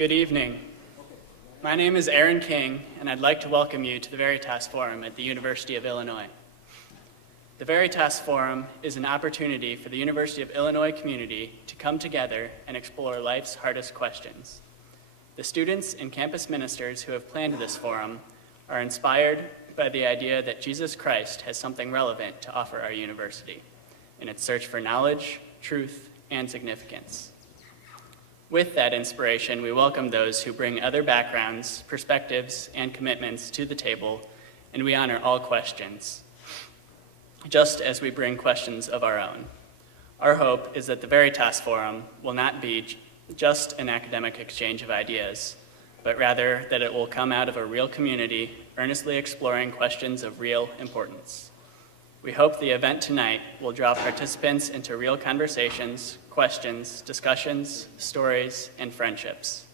Good evening. My name is Aaron King, and I'd like to welcome you to the Veritas Forum at the University of Illinois. The Veritas Forum is an opportunity for the University of Illinois community to come together and explore life's hardest questions. The students and campus ministers who have planned this forum are inspired by the idea that Jesus Christ has something relevant to offer our university in its search for knowledge, truth, and significance. With that inspiration, we welcome those who bring other backgrounds, perspectives, and commitments to the table, and we honor all questions, just as we bring questions of our own. Our hope is that the Veritas Forum will not be just an academic exchange of ideas, but rather that it will come out of a real community earnestly exploring questions of real importance. We hope the event tonight will draw participants into real conversations, questions, discussions, stories, and friendships.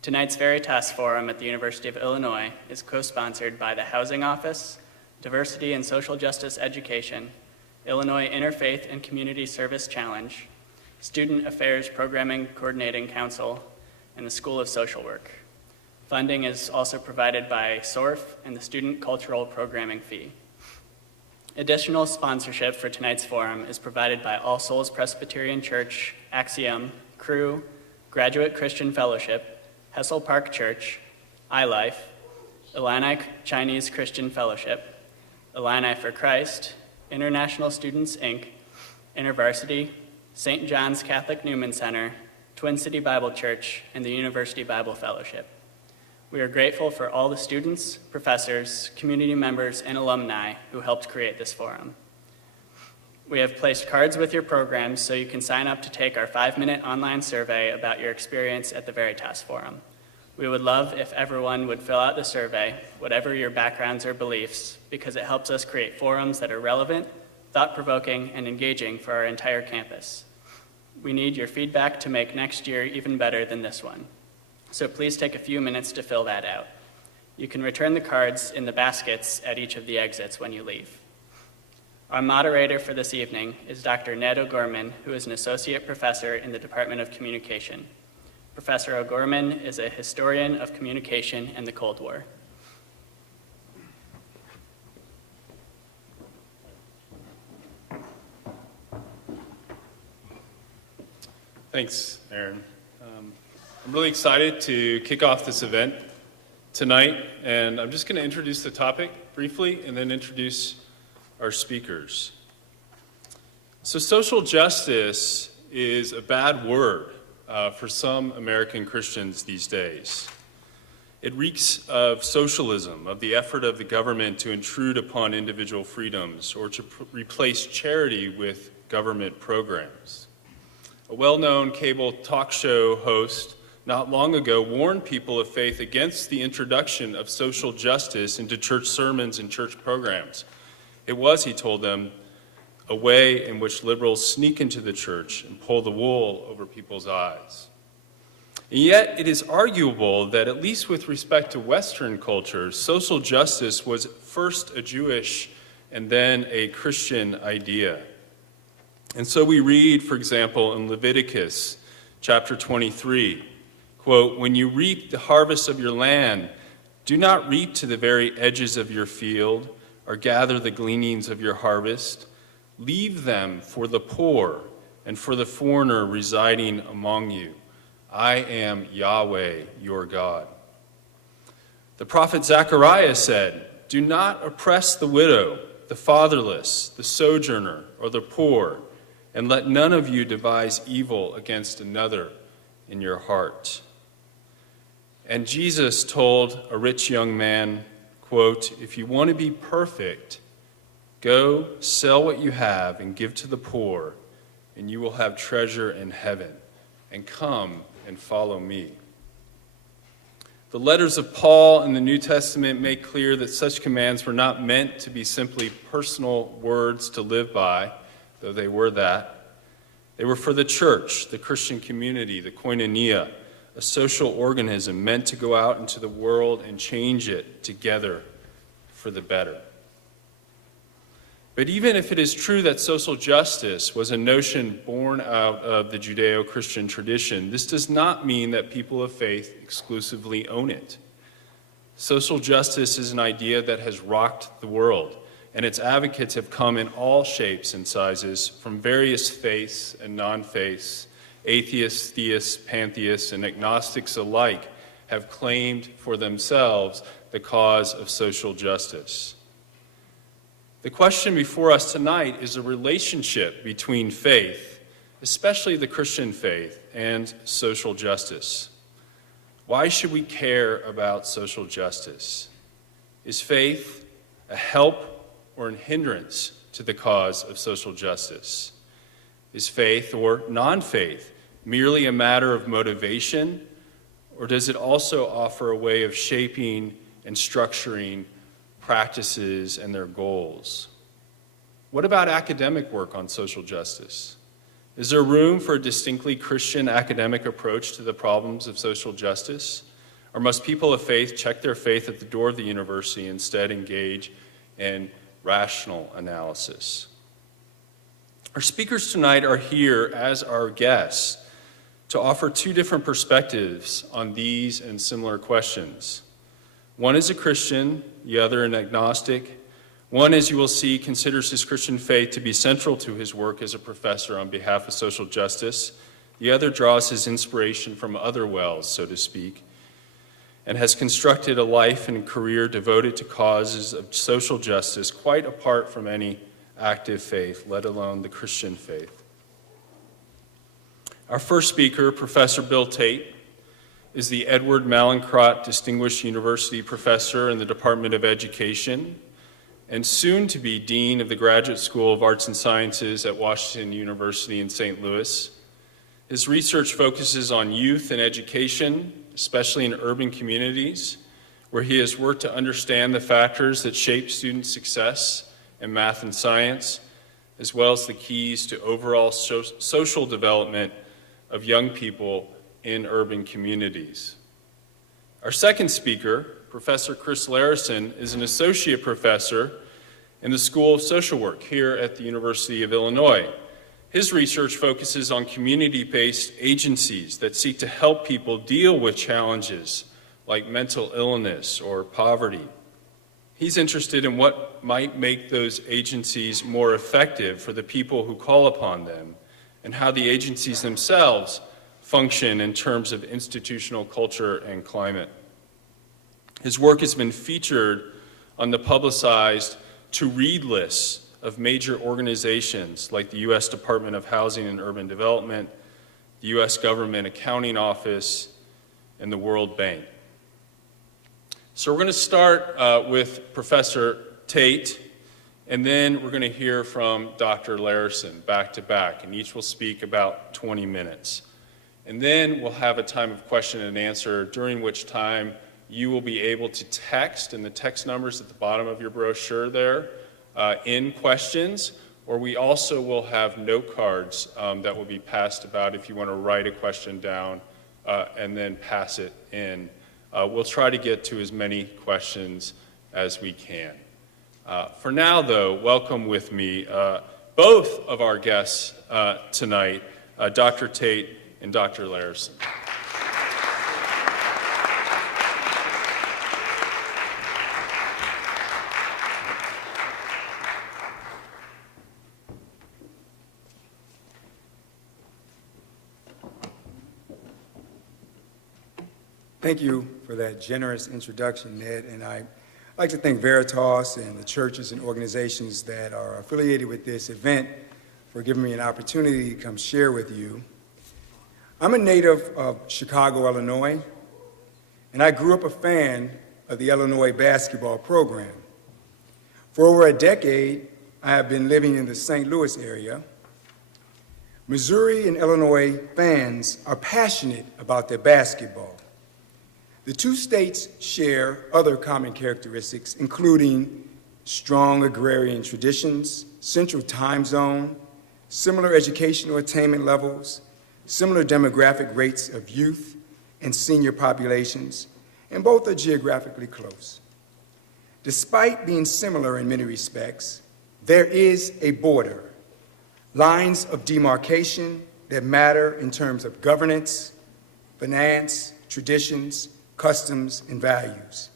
Tonight's Veritas Forum at the University of Illinois is co-sponsored by the Housing Office, Diversity and Social Justice Education, Illinois Interfaith and Community Service Challenge, Student Affairs Programming Coordinating Council, and the School of Social Work. Funding is also provided by SORF and the Student Cultural Programming Fee. Additional sponsorship for tonight's forum is provided by All Souls Presbyterian Church, Axiom, Cru, Graduate Christian Fellowship, Hessel Park Church, iLife, Illini Chinese Christian Fellowship, Illini for Christ, International Students, Inc., InterVarsity, St. John's Catholic Newman Center, Twin City Bible Church, and the University Bible Fellowship. We are grateful for all the students, professors, community members, and alumni who helped create this forum. We have placed cards with your programs so you can sign up to take our 5-minute online survey about your experience at the Veritas Forum. We would love if everyone would fill out the survey, whatever your backgrounds or beliefs, because it helps us create forums that are relevant, thought-provoking, and engaging for our entire campus. We need your feedback to make next year even better than this one. So please take a few minutes to fill that out. You can return the cards in the baskets at each of the exits when you leave. Our moderator for this evening is Dr. Ned O'Gorman, who is an associate professor in the Department of Communication. Professor O'Gorman is a historian of communication and the Cold War. Thanks, Aaron. I'm really excited to kick off this event tonight, and I'm just going to introduce the topic briefly and then introduce our speakers. So social justice is a bad word for some American Christians these days. It reeks of socialism, of the effort of the government to intrude upon individual freedoms or to replace charity with government programs. A well-known cable talk show host not long ago warned people of faith against the introduction of social justice into church sermons and church programs. It was, he told them, a way in which liberals sneak into the church and pull the wool over people's eyes. And yet, it is arguable that, at least with respect to Western culture, social justice was first a Jewish and then a Christian idea. And so we read, for example, in Leviticus chapter 23, quote, "When you reap the harvest of your land, do not reap to the very edges of your field or gather the gleanings of your harvest. Leave them for the poor and for the foreigner residing among you. I am Yahweh, your God." The prophet Zechariah said, "Do not oppress the widow, the fatherless, the sojourner, or the poor, and let none of you devise evil against another in your heart." And Jesus told a rich young man, quote, "If you want to be perfect, go sell what you have and give to the poor, and you will have treasure in heaven. And come and follow me." The letters of Paul in the New Testament make clear that such commands were not meant to be simply personal words to live by, though they were that. They were for the church, the Christian community, the koinonia, a social organism meant to go out into the world and change it together for the better. But even if it is true that social justice was a notion born out of the Judeo-Christian tradition, this does not mean that people of faith exclusively own it. Social justice is an idea that has rocked the world, and its advocates have come in all shapes and sizes from various faiths and non-faiths. Atheists, theists, pantheists, and agnostics alike have claimed for themselves the cause of social justice. The question before us tonight is a relationship between faith, especially the Christian faith, and social justice. Why should we care about social justice? Is faith a help or a hindrance to the cause of social justice? Is faith or non-faith merely a matter of motivation, or does it also offer a way of shaping and structuring practices and their goals? What about academic work on social justice? Is there room for a distinctly Christian academic approach to the problems of social justice? Or must people of faith check their faith at the door of the university and instead engage in rational analysis? Our speakers tonight are here as our guests to offer two different perspectives on these and similar questions. One is a Christian, the other an agnostic. One, as you will see, considers his Christian faith to be central to his work as a professor on behalf of social justice. The other draws his inspiration from other wells, so to speak, and has constructed a life and career devoted to causes of social justice quite apart from any active faith, let alone the Christian faith. Our first speaker, Professor Bill Tate, is the Edward Mallinckrodt Distinguished University Professor in the Department of Education and soon to be Dean of the Graduate School of Arts and Sciences at Washington University in St. Louis. His research focuses on youth and education, especially in urban communities, where he has worked to understand the factors that shape student success in math and science, as well as the keys to overall social development of young people in urban communities. Our second speaker, Professor Chris Larrison, is an associate professor in the School of Social Work here at the University of Illinois. His research focuses on community-based agencies that seek to help people deal with challenges like mental illness or poverty. He's interested in what might make those agencies more effective for the people who call upon them, and how the agencies themselves function in terms of institutional culture and climate. His work has been featured on the publicized to-read lists of major organizations like the U.S. Department of Housing and Urban Development, the U.S. Government Accounting Office, and the World Bank. So we're going to start with Professor Tate, and then we're going to hear from Dr. Larrison back to back, and each will speak about 20 minutes. And then we'll have a time of question and answer, during which time you will be able to text, and the text numbers at the bottom of your brochure there, in questions, or we also will have note cards that will be passed about if you want to write a question down and then pass it in. We'll try to get to as many questions as we can. For now, though, welcome with me both of our guests tonight, Dr. Tate and Dr. Larrison. Thank you for that generous introduction, Ned, and I'd like to thank Veritas and the churches and organizations that are affiliated with this event for giving me an opportunity to come share with you. I'm a native of Chicago, Illinois, and I grew up a fan of the Illinois basketball program. For over a decade, I have been living in the St. Louis area. Missouri and Illinois fans are passionate about their basketball. The two states share other common characteristics, including strong agrarian traditions, central time zone, similar educational attainment levels, similar demographic rates of youth and senior populations, and both are geographically close. Despite being similar in many respects, there is a border, lines of demarcation that matter in terms of governance, finance, traditions, customs, and values.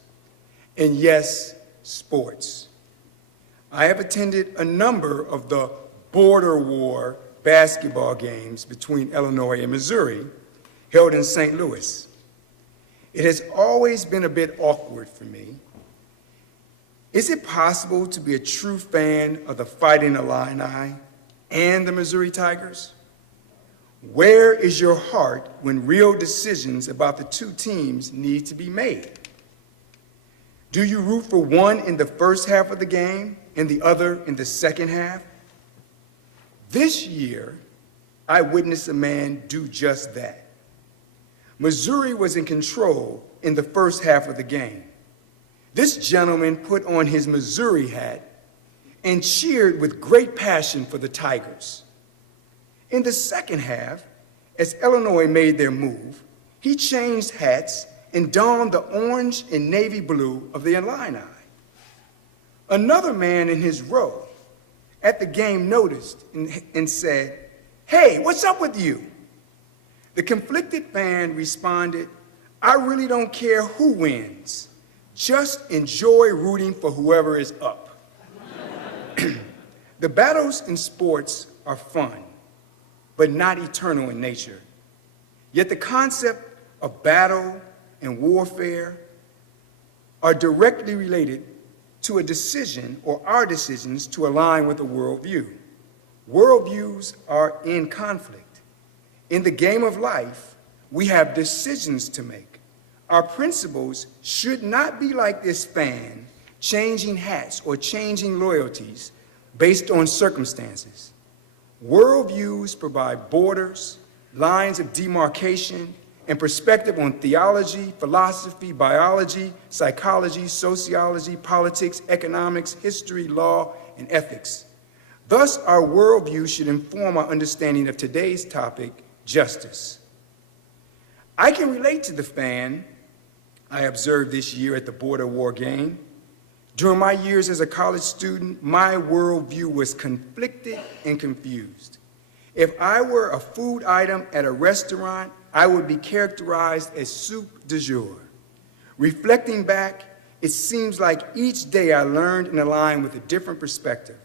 And yes, sports. I have attended a number of the border war basketball games between Illinois and Missouri held in St. Louis. It has always been a bit awkward for me. Is it possible to be a true fan of the Fighting Illini and the Missouri Tigers? Where is your heart when real decisions about the two teams need to be made? Do you root for one in the first half of the game and the other in the second half? This year, I witnessed a man do just that. Missouri was in control in the first half of the game. This gentleman put on his Missouri hat and cheered with great passion for the Tigers. In the second half, as Illinois made their move, he changed hats and donned the orange and navy blue of the Illini. Another man in his row at the game noticed and said, "Hey, what's up with you?" The conflicted fan responded, "I really don't care who wins. Just enjoy rooting for whoever is up." The battles in sports are fun, but not eternal in nature. Yet the concept of battle and warfare are directly related to a decision or our decisions to align with a worldview. Worldviews are in conflict. In the game of life, we have decisions to make. Our principles should not be like this fan, changing hats or changing loyalties based on circumstances. Worldviews provide borders, lines of demarcation, and perspective on theology, philosophy, biology, psychology, sociology, politics, economics, history, law, and ethics. Thus, our worldview should inform our understanding of today's topic, justice. I can relate to the fan I observed this year at the border war game. During my years as a college student, my worldview was conflicted and confused. If I were a food item at a restaurant, I would be characterized as soup du jour. Reflecting back, it seems like each day I learned and aligned with a different perspective,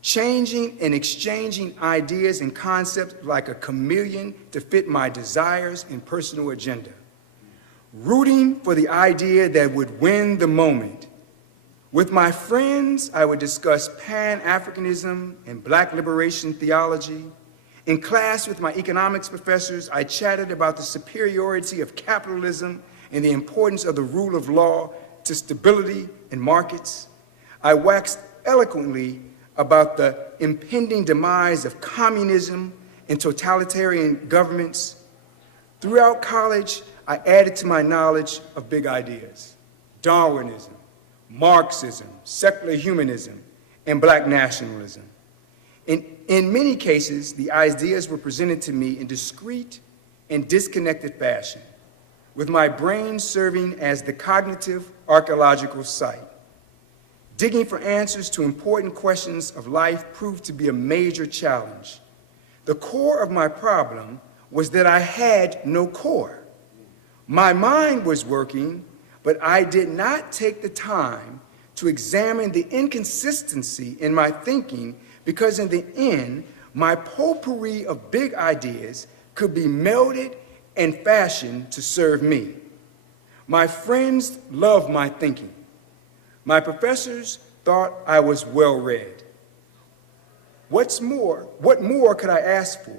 changing and exchanging ideas and concepts like a chameleon to fit my desires and personal agenda. Rooting for the idea that would win the moment. With my friends, I would discuss Pan-Africanism and Black liberation theology. In class with my economics professors, I chatted about the superiority of capitalism and the importance of the rule of law to stability in markets. I waxed eloquently about the impending demise of communism and totalitarian governments. Throughout college, I added to my knowledge of big ideas: Darwinism, Marxism, secular humanism, and Black nationalism. In many cases, the ideas were presented to me in discrete and disconnected fashion, with my brain serving as the cognitive archaeological site. Digging for answers to important questions of life proved to be a major challenge. The core of my problem was that I had no core. My mind was working, but I did not take the time to examine the inconsistency in my thinking, because in the end, my potpourri of big ideas could be melded and fashioned to serve me. My friends loved my thinking. My professors thought I was well-read. What more could I ask for?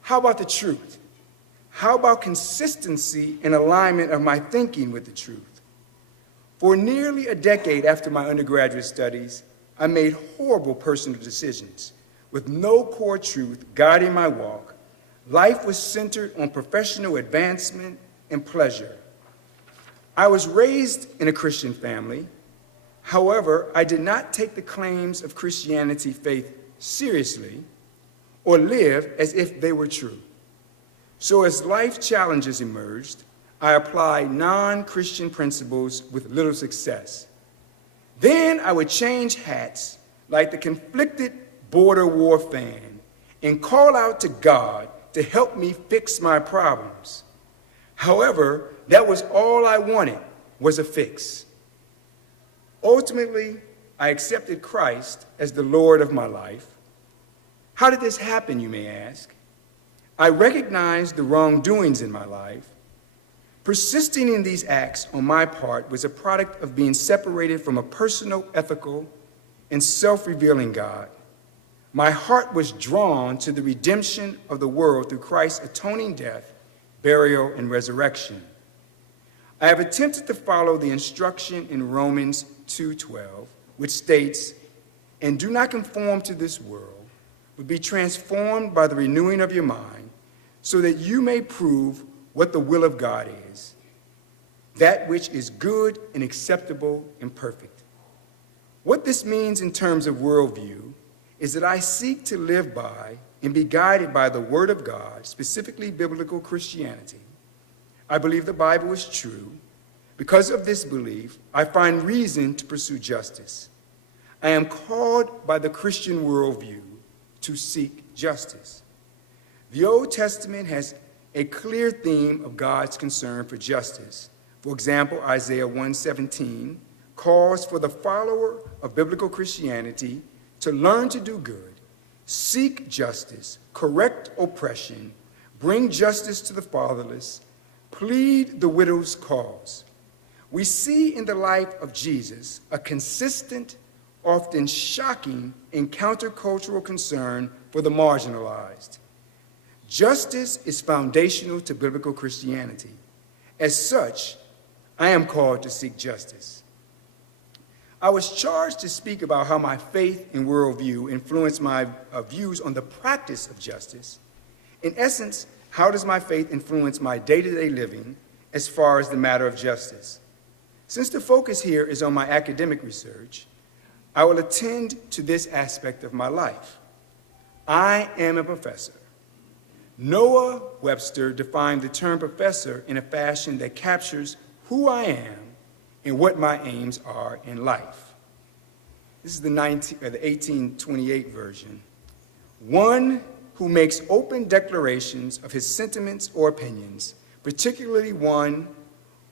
How about the truth? How about consistency and alignment of my thinking with the truth? For nearly a decade after my undergraduate studies, I made horrible personal decisions with no core truth guiding my walk. Life was centered on professional advancement and pleasure. I was raised in a Christian family. However, I did not take the claims of Christianity faith seriously or live as if they were true. So as life challenges emerged, I applied non-Christian principles with little success. Then I would change hats like the conflicted border war fan, and call out to God to help me fix my problems. However, that was all I wanted, was a fix. Ultimately, I accepted Christ as the Lord of my life. How did this happen, you may ask? I recognized the wrongdoings in my life. Persisting in these acts on my part was a product of being separated from a personal, ethical, and self-revealing God. My heart was drawn to the redemption of the world through Christ's atoning death, burial, and resurrection. I have attempted to follow the instruction in Romans 2:12, which states, "And do not conform to this world, but be transformed by the renewing of your mind, so that you may prove what the will of God is, that which is good and acceptable and perfect." What this means in terms of worldview is that I seek to live by and be guided by the Word of God, specifically biblical Christianity. I believe the Bible is true. Because of this belief, I find reason to pursue justice. I am called by the Christian worldview to seek justice. The Old Testament has a clear theme of God's concern for justice. For example, Isaiah 1:17 calls for the follower of biblical Christianity to learn to do good, seek justice, correct oppression, bring justice to the fatherless, plead the widow's cause. We see in the life of Jesus a consistent, often shocking, and countercultural concern for the marginalized. Justice is foundational to biblical Christianity. As such, I am called to seek justice. I was charged to speak about how my faith and worldview influence my views on the practice of justice. In essence, how does my faith influence my day-to-day living as far as the matter of justice? Since the focus here is on my academic research, I will attend to this aspect of my life. I am a professor. Noah Webster defined the term professor in a fashion that captures who I am and what my aims are in life. This is the 1828 version. One who makes open declarations of his sentiments or opinions, particularly one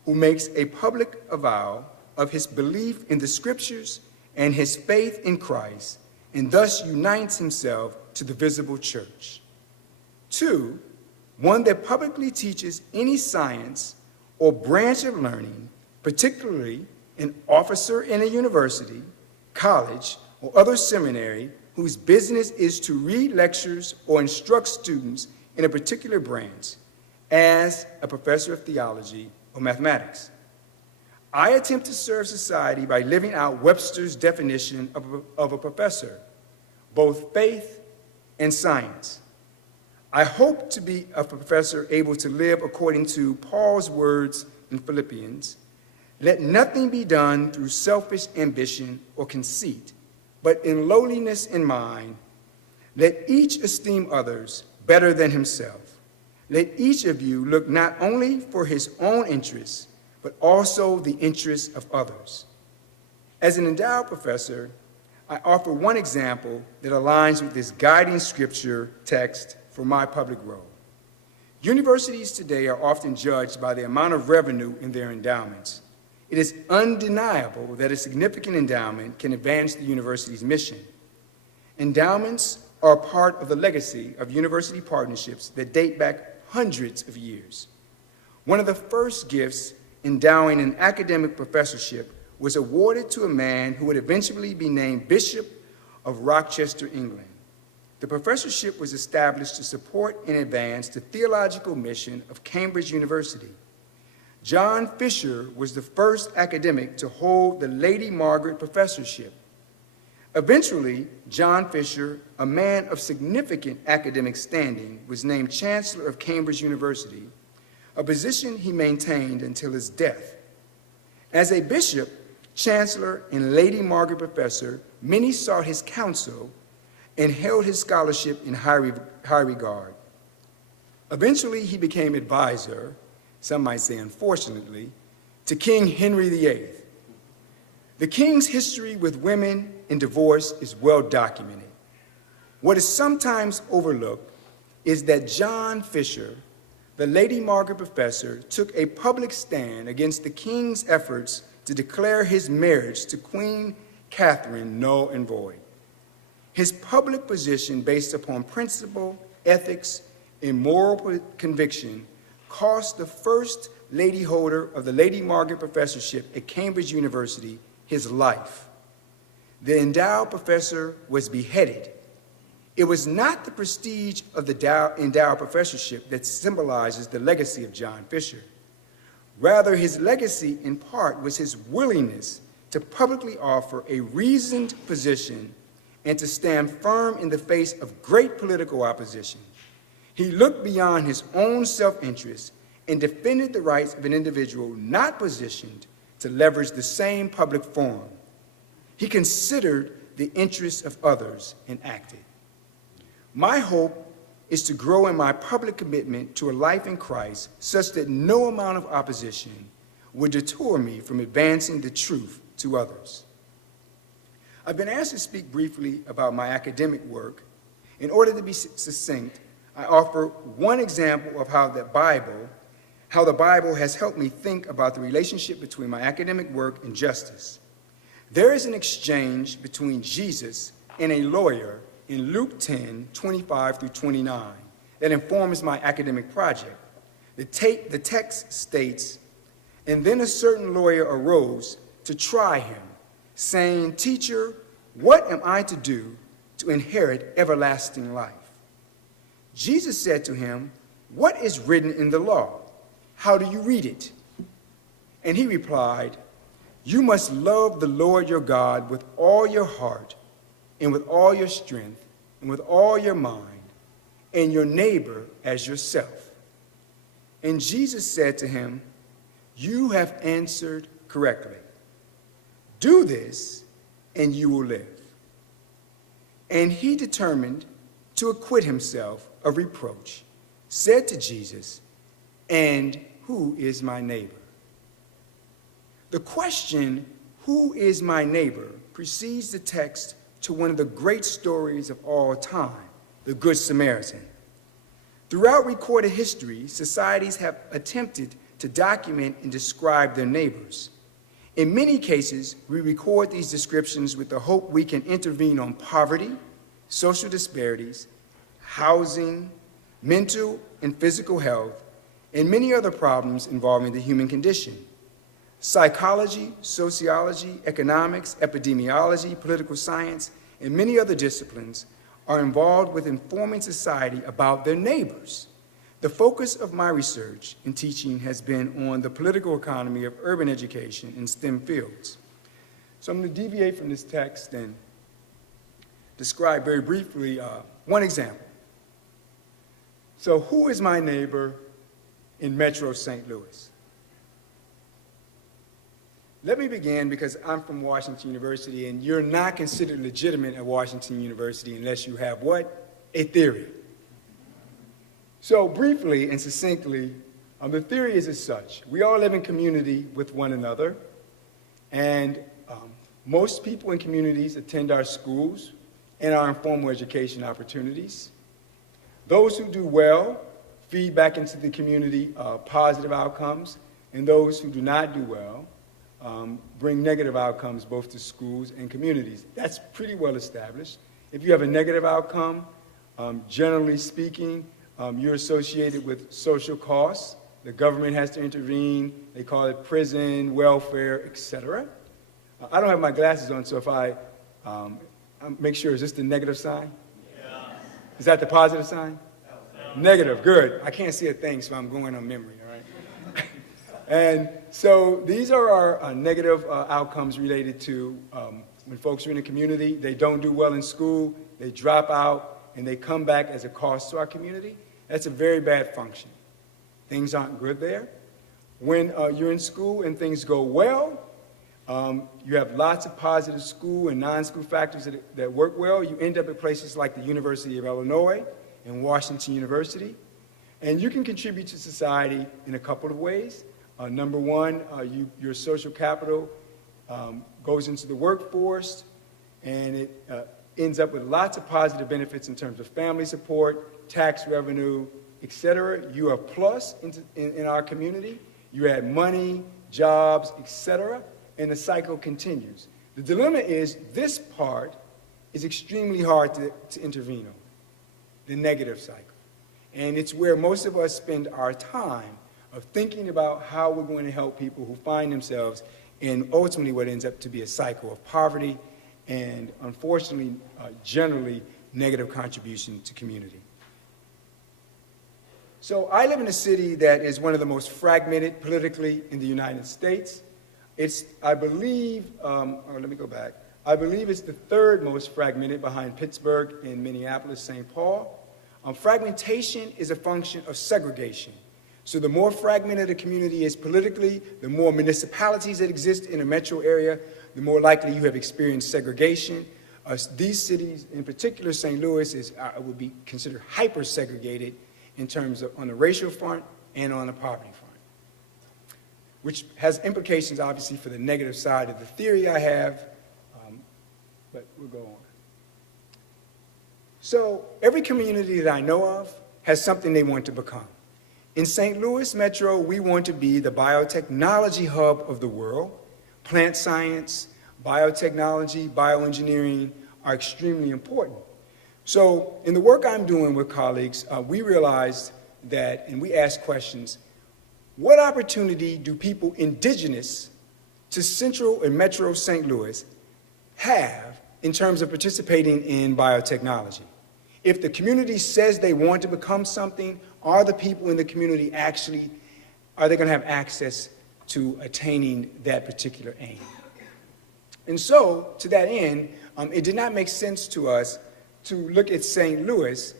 who makes a public avowal of his belief in the Scriptures and his faith in Christ, and thus unites himself to the visible church. Two, one that publicly teaches any science or branch of learning, particularly an officer in a university, college, or other seminary whose business is to read lectures or instruct students in a particular branch, as a professor of theology or mathematics. I attempt to serve society by living out Webster's definition of a professor, both faith and science. I hope to be a professor able to live according to Paul's words in Philippians, "Let nothing be done through selfish ambition or conceit, but in lowliness in mind, let each esteem others better than himself. Let each of you look not only for his own interests, but also the interests of others." As an endowed professor, I offer one example that aligns with this guiding scripture text for my public role. Universities today are often judged by the amount of revenue in their endowments. It is undeniable that a significant endowment can advance the university's mission. Endowments are a part of the legacy of university partnerships that date back hundreds of years. One of the first gifts endowing an academic professorship was awarded to a man who would eventually be named Bishop of Rochester, England. The professorship was established to support and advance the theological mission of Cambridge University. John Fisher was the first academic to hold the Lady Margaret Professorship. Eventually, John Fisher, a man of significant academic standing, was named Chancellor of Cambridge University, a position he maintained until his death. As a bishop, chancellor, and Lady Margaret Professor, many sought his counsel and held his scholarship in high regard. Eventually, he became advisor, some might say unfortunately, to King Henry VIII. The king's history with women and divorce is well documented. What is sometimes overlooked is that John Fisher, the Lady Margaret professor, took a public stand against the king's efforts to declare his marriage to Queen Catherine null and void. His public position based upon principle, ethics, and moral conviction cost the first lady holder of the Lady Margaret Professorship at Cambridge University his life. The endowed professor was beheaded. It was not the prestige of the endowed professorship that symbolizes the legacy of John Fisher. Rather, his legacy in part was his willingness to publicly offer a reasoned position and to stand firm in the face of great political opposition. He looked beyond his own self-interest and defended the rights of an individual not positioned to leverage the same public forum. He considered the interests of others and acted. My hope is to grow in my public commitment to a life in Christ such that no amount of opposition would deter me from advancing the truth to others. I've been asked to speak briefly about my academic work. In order to be succinct, I offer one example of how the Bible has helped me think about the relationship between my academic work and justice. There is an exchange between Jesus and a lawyer in Luke 10, 25 through 29, that informs my academic project. The text states, "And then a certain lawyer arose to try him, saying, 'Teacher, what am I to do to inherit everlasting life?' Jesus said to him, 'What is written in the law? How do you read it?' And he replied, 'You must love the Lord your God with all your heart and with all your strength and with all your mind, and your neighbor as yourself.' And Jesus said to him, 'You have answered correctly. Do this, and you will live.' And he, determined to acquit himself of reproach, said to Jesus, 'And who is my neighbor?' The question, 'Who is my neighbor?' precedes the text to one of the great stories of all time, the Good Samaritan. Throughout recorded history, societies have attempted to document and describe their neighbors. In many cases, we record these descriptions with the hope we can intervene on poverty, social disparities, housing, mental and physical health, and many other problems involving the human condition. Psychology, sociology, economics, epidemiology, political science, and many other disciplines are involved with informing society about their neighbors. The focus of my research and teaching has been on the political economy of urban education in STEM fields. So I'm going to deviate from this text and describe very briefly one example. So who is my neighbor in Metro St. Louis? Let me begin because I'm from Washington University, and you're not considered legitimate at Washington University unless you have what? A theory. So briefly and succinctly, the theory is as such. We all live in community with one another, and most people in communities attend our schools and our informal education opportunities. Those who do well feed back into the community positive outcomes, and those who do not do well bring negative outcomes both to schools and communities. That's pretty well established. If you have a negative outcome, generally speaking, you're associated with social costs. The government has to intervene. They call it prison, welfare, etc. I don't have my glasses on, so if I make sure, is this the negative sign? Yeah. Is that the positive sign? No. Negative, good. I can't see a thing, so I'm going on memory, all right? And so these are our negative outcomes related to when folks are in a community, they don't do well in school, they drop out, and they come back as a cost to our community. That's a very bad function. Things aren't good there. When you're in school and things go well, you have lots of positive school and non-school factors that work well. You end up at places like the University of Illinois and Washington University. And you can contribute to society in a couple of ways. Number one, your social capital goes into the workforce, and it ends up with lots of positive benefits in terms of family support, tax revenue, et cetera. You are a plus in our community. You add money, jobs, et cetera, and the cycle continues. The dilemma is this part is extremely hard to intervene on, the negative cycle. And it's where most of us spend our time of thinking about how we're going to help people who find themselves in ultimately what ends up to be a cycle of poverty and, unfortunately, generally negative contribution to community. So I live in a city that is one of the most fragmented politically in the United States. It's, I believe, let me go back. I believe it's the third most fragmented behind Pittsburgh and Minneapolis, St. Paul. Fragmentation is a function of segregation. So the more fragmented a community is politically, the more municipalities that exist in a metro area, the more likely you have experienced segregation. These cities, in particular St. Louis, would be considered hyper-segregated in terms of on the racial front and on the poverty front, which has implications, obviously, for the negative side of the theory I have, but we'll go on. So every community that I know of has something they want to become. In St. Louis Metro, we want to be the biotechnology hub of the world. Plant science, biotechnology, bioengineering are extremely important. So in the work I'm doing with colleagues, we realized that, and we asked questions, what opportunity do people indigenous to Central and Metro St. Louis have in terms of participating in biotechnology? If the community says they want to become something, are the people in the community actually, are they going to have access to attaining that particular aim? And so, to that end, it did not make sense to us to look at St. Louis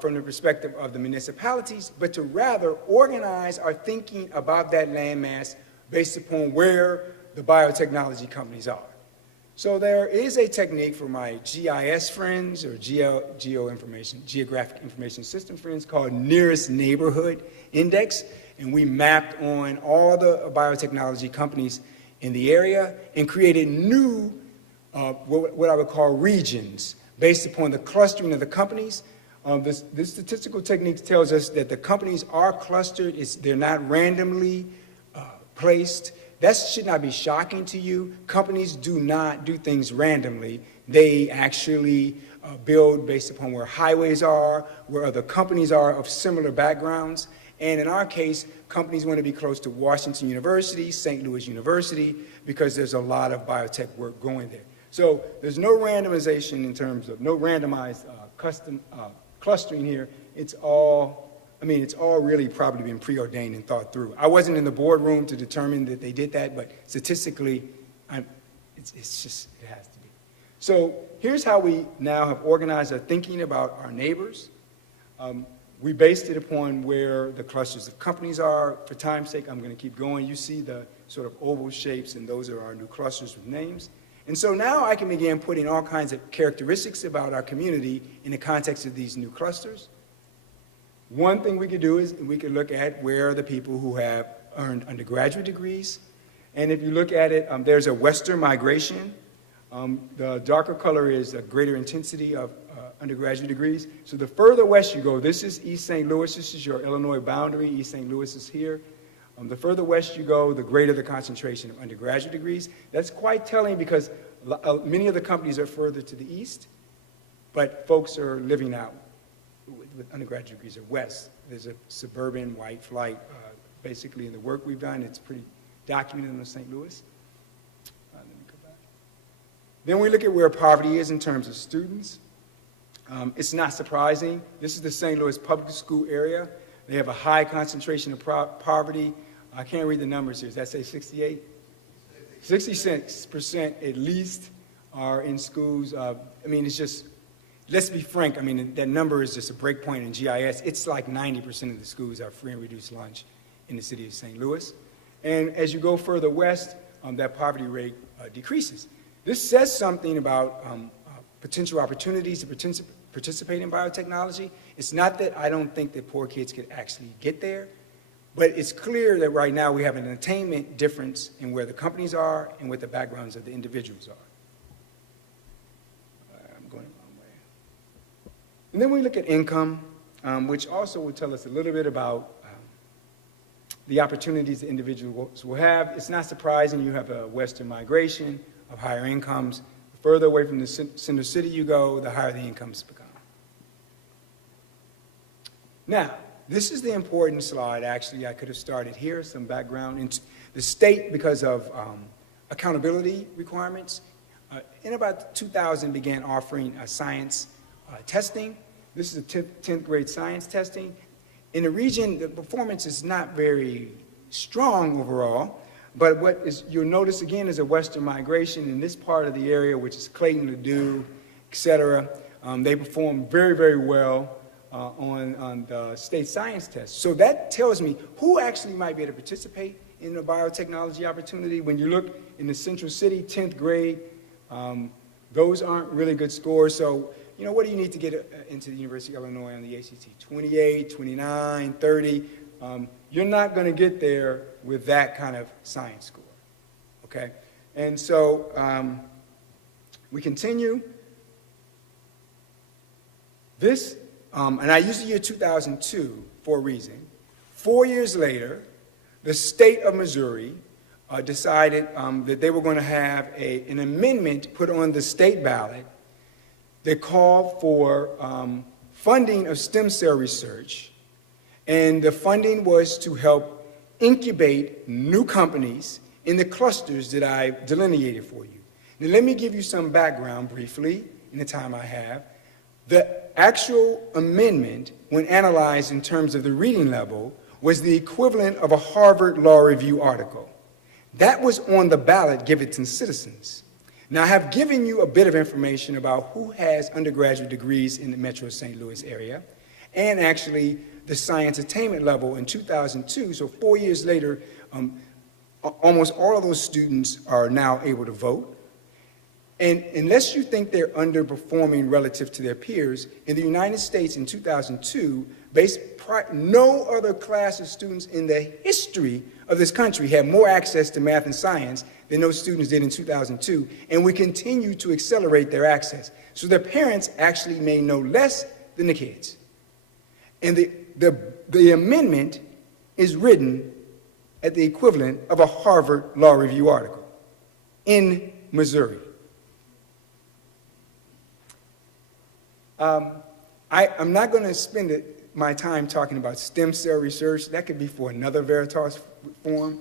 from the perspective of the municipalities, but to rather organize our thinking about that landmass based upon where the biotechnology companies are. So there is a technique for my GIS friends or geographic information system friends called nearest neighborhood index, and we mapped on all the biotechnology companies in the area and created new, what I would call regions based upon the clustering of the companies. This statistical technique tells us that the companies are clustered, they're not randomly placed. That should not be shocking to you. Companies do not do things randomly. They actually build based upon where highways are, where other companies are of similar backgrounds. And in our case, companies want to be close to Washington University, St. Louis University, because there's a lot of biotech work going there. So there's no randomization in terms of, no randomized custom clustering here. It's all really probably been preordained and thought through. I wasn't in the boardroom to determine that they did that, but statistically, it's just, it has to be. So here's how we now have organized our thinking about our neighbors. We based it upon where the clusters of companies are. For time's sake, I'm going to keep going. You see the sort of oval shapes, and those are our new clusters with names. And so now I can begin putting all kinds of characteristics about our community in the context of these new clusters. One thing we could do is we could look at where are the people who have earned undergraduate degrees. And if you look at it, there's a western migration. The darker color is a greater intensity of undergraduate degrees. So the further west you go, this is East St. Louis, this is your Illinois boundary, East St. Louis is here. The further west you go, the greater the concentration of undergraduate degrees. That's quite telling because many of the companies are further to the east, but folks are living out with undergraduate degrees are west. There's a suburban white flight. Basically, in the work we've done, it's pretty documented in St. Louis. Let me go back. Then we look at where poverty is in terms of students. It's not surprising. This is the St. Louis public school area. They have a high concentration of poverty. I can't read the numbers here. Does that say 68? 66% at least are in schools. It's just, let's be frank, that number is just a break point in GIS. It's like 90% of the schools are free and reduced lunch in the city of St. Louis. And as you go further west, that poverty rate decreases. This says something about potential opportunities to participate in biotechnology. It's not that I don't think that poor kids could actually get there, But it's clear that right now we have an attainment difference in where the companies are and what the backgrounds of the individuals are. I'm going the wrong way. And then we look at income, which also will tell us a little bit about the opportunities the individuals will have. It's not surprising you have a Western migration of higher incomes. The further away from the center city you go, the higher the incomes become. Now, this is the important slide. Actually, I could have started here, some background. In the state, because of accountability requirements, in about 2000 began offering science testing. This is a 10th grade science testing. In the region, the performance is not very strong overall, but what is, you'll notice again is a Western migration in this part of the area, which is Clayton, Ladue, et cetera. They perform very, very well on the state science test. So that tells me who actually might be able to participate in the biotechnology opportunity. When you look in the Central City, 10th grade, those aren't really good scores. So, you know, what do you need to get into the University of Illinois on the ACT? 28, 29, 30. You're not going to get there with that kind of science score, okay? And so we continue. This, and I use the year 2002 for a reason. 4 years later, the state of Missouri decided that they were going to have an amendment put on the state ballot that called for funding of stem cell research, and the funding was to help incubate new companies in the clusters that I delineated for you. Now, let me give you some background briefly in the time I have. The actual amendment, when analyzed in terms of the reading level, was the equivalent of a Harvard Law Review article. That was on the ballot given to citizens. Now, I have given you a bit of information about who has undergraduate degrees in the Metro St. Louis area, and actually the science attainment level in 2002. So 4 years later, almost all of those students are now able to vote. And unless you think they're underperforming relative to their peers, in the United States in 2002, no other class of students in the history of this country had more access to math and science than those students did in 2002, and we continue to accelerate their access. So their parents actually may know less than the kids. And the amendment is written at the equivalent of a Harvard Law Review article in Missouri. I'm not going to spend my time talking about stem cell research. That could be for another Veritas forum.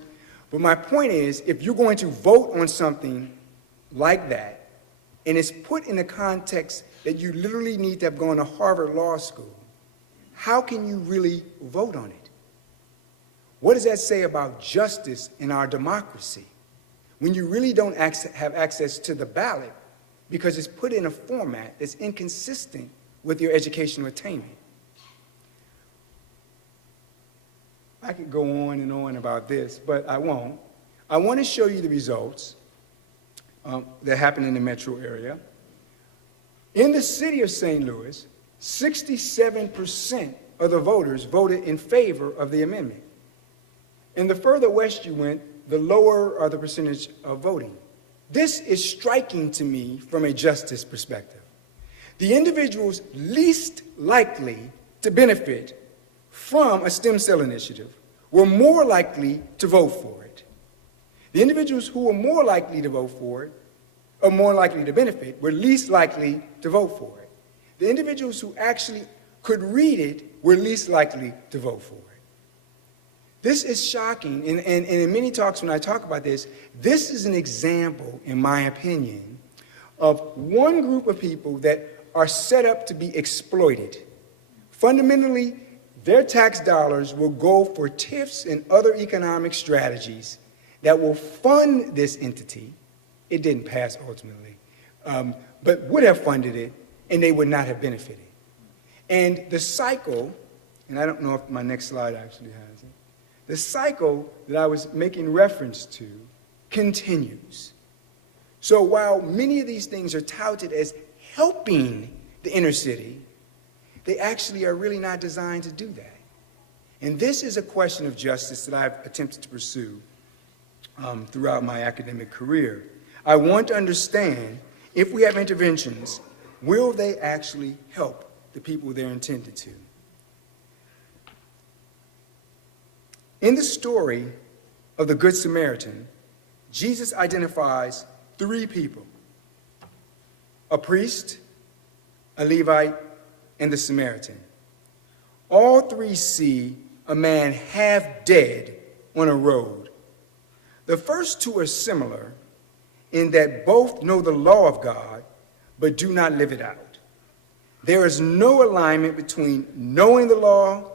But my point is, if you're going to vote on something like that, and it's put in the context that you literally need to have gone to Harvard Law School, how can you really vote on it? What does that say about justice in our democracy when you really don't have access to the ballot because it's put in a format that's inconsistent with your educational attainment? I could go on and on about this, but I won't. I want to show you the results that happened in the metro area. In the city of St. Louis, 67% of the voters voted in favor of the amendment. And the further west you went, the lower are the percentage of voting. This is striking to me from a justice perspective. The individuals least likely to benefit from a stem cell initiative were more likely to vote for it. The individuals who were more likely to vote for it, or more likely to benefit, were least likely to vote for it. The individuals who actually could read it were least likely to vote for it. This is shocking, and in many talks when I talk about this, this is an example, in my opinion, of one group of people that are set up to be exploited. Fundamentally, their tax dollars will go for TIFs and other economic strategies that will fund this entity. It didn't pass ultimately, but would have funded it, and they would not have benefited. And the cycle, and I don't know if my next slide actually has it, the cycle that I was making reference to continues. So while many of these things are touted as helping the inner city, they actually are really not designed to do that. And this is a question of justice that I've attempted to pursue throughout my academic career. I want to understand, if we have interventions, will they actually help the people they're intended to? In the story of the Good Samaritan, Jesus identifies three people: a priest, a Levite, and the Samaritan. All three see a man half dead on a road. The first two are similar in that both know the law of God, but do not live it out. There is no alignment between knowing the law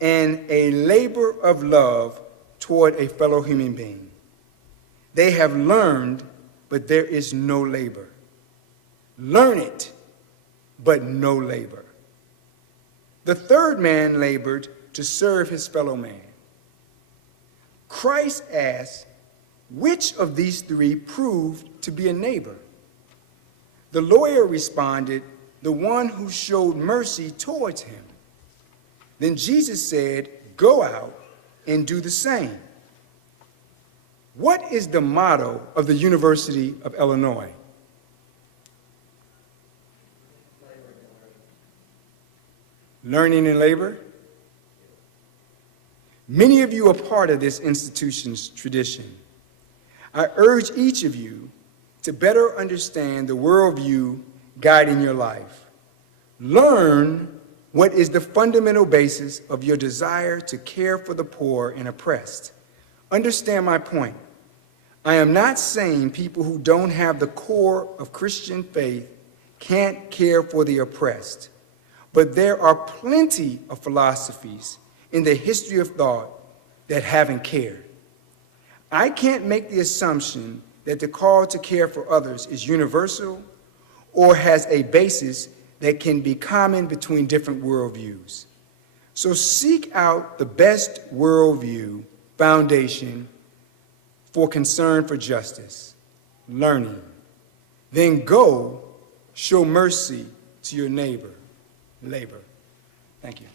and a labor of love toward a fellow human being. They have learned, but there is no labor. Learn it, but no labor. The third man labored to serve his fellow man. Christ asked, which of these three proved to be a neighbor? The lawyer responded, the one who showed mercy towards him. Then Jesus said, go out and do the same. What is the motto of the University of Illinois? Learning and labor? Many of you are part of this institution's tradition. I urge each of you to better understand the worldview guiding your life. Learn what is the fundamental basis of your desire to care for the poor and oppressed. Understand my point. I am not saying people who don't have the core of Christian faith can't care for the oppressed, but there are plenty of philosophies in the history of thought that haven't cared. I can't make the assumption that the call to care for others is universal or has a basis that can be common between different worldviews. So seek out the best worldview foundation for concern for justice, learning. Then go show mercy to your neighbor, labor. Thank you.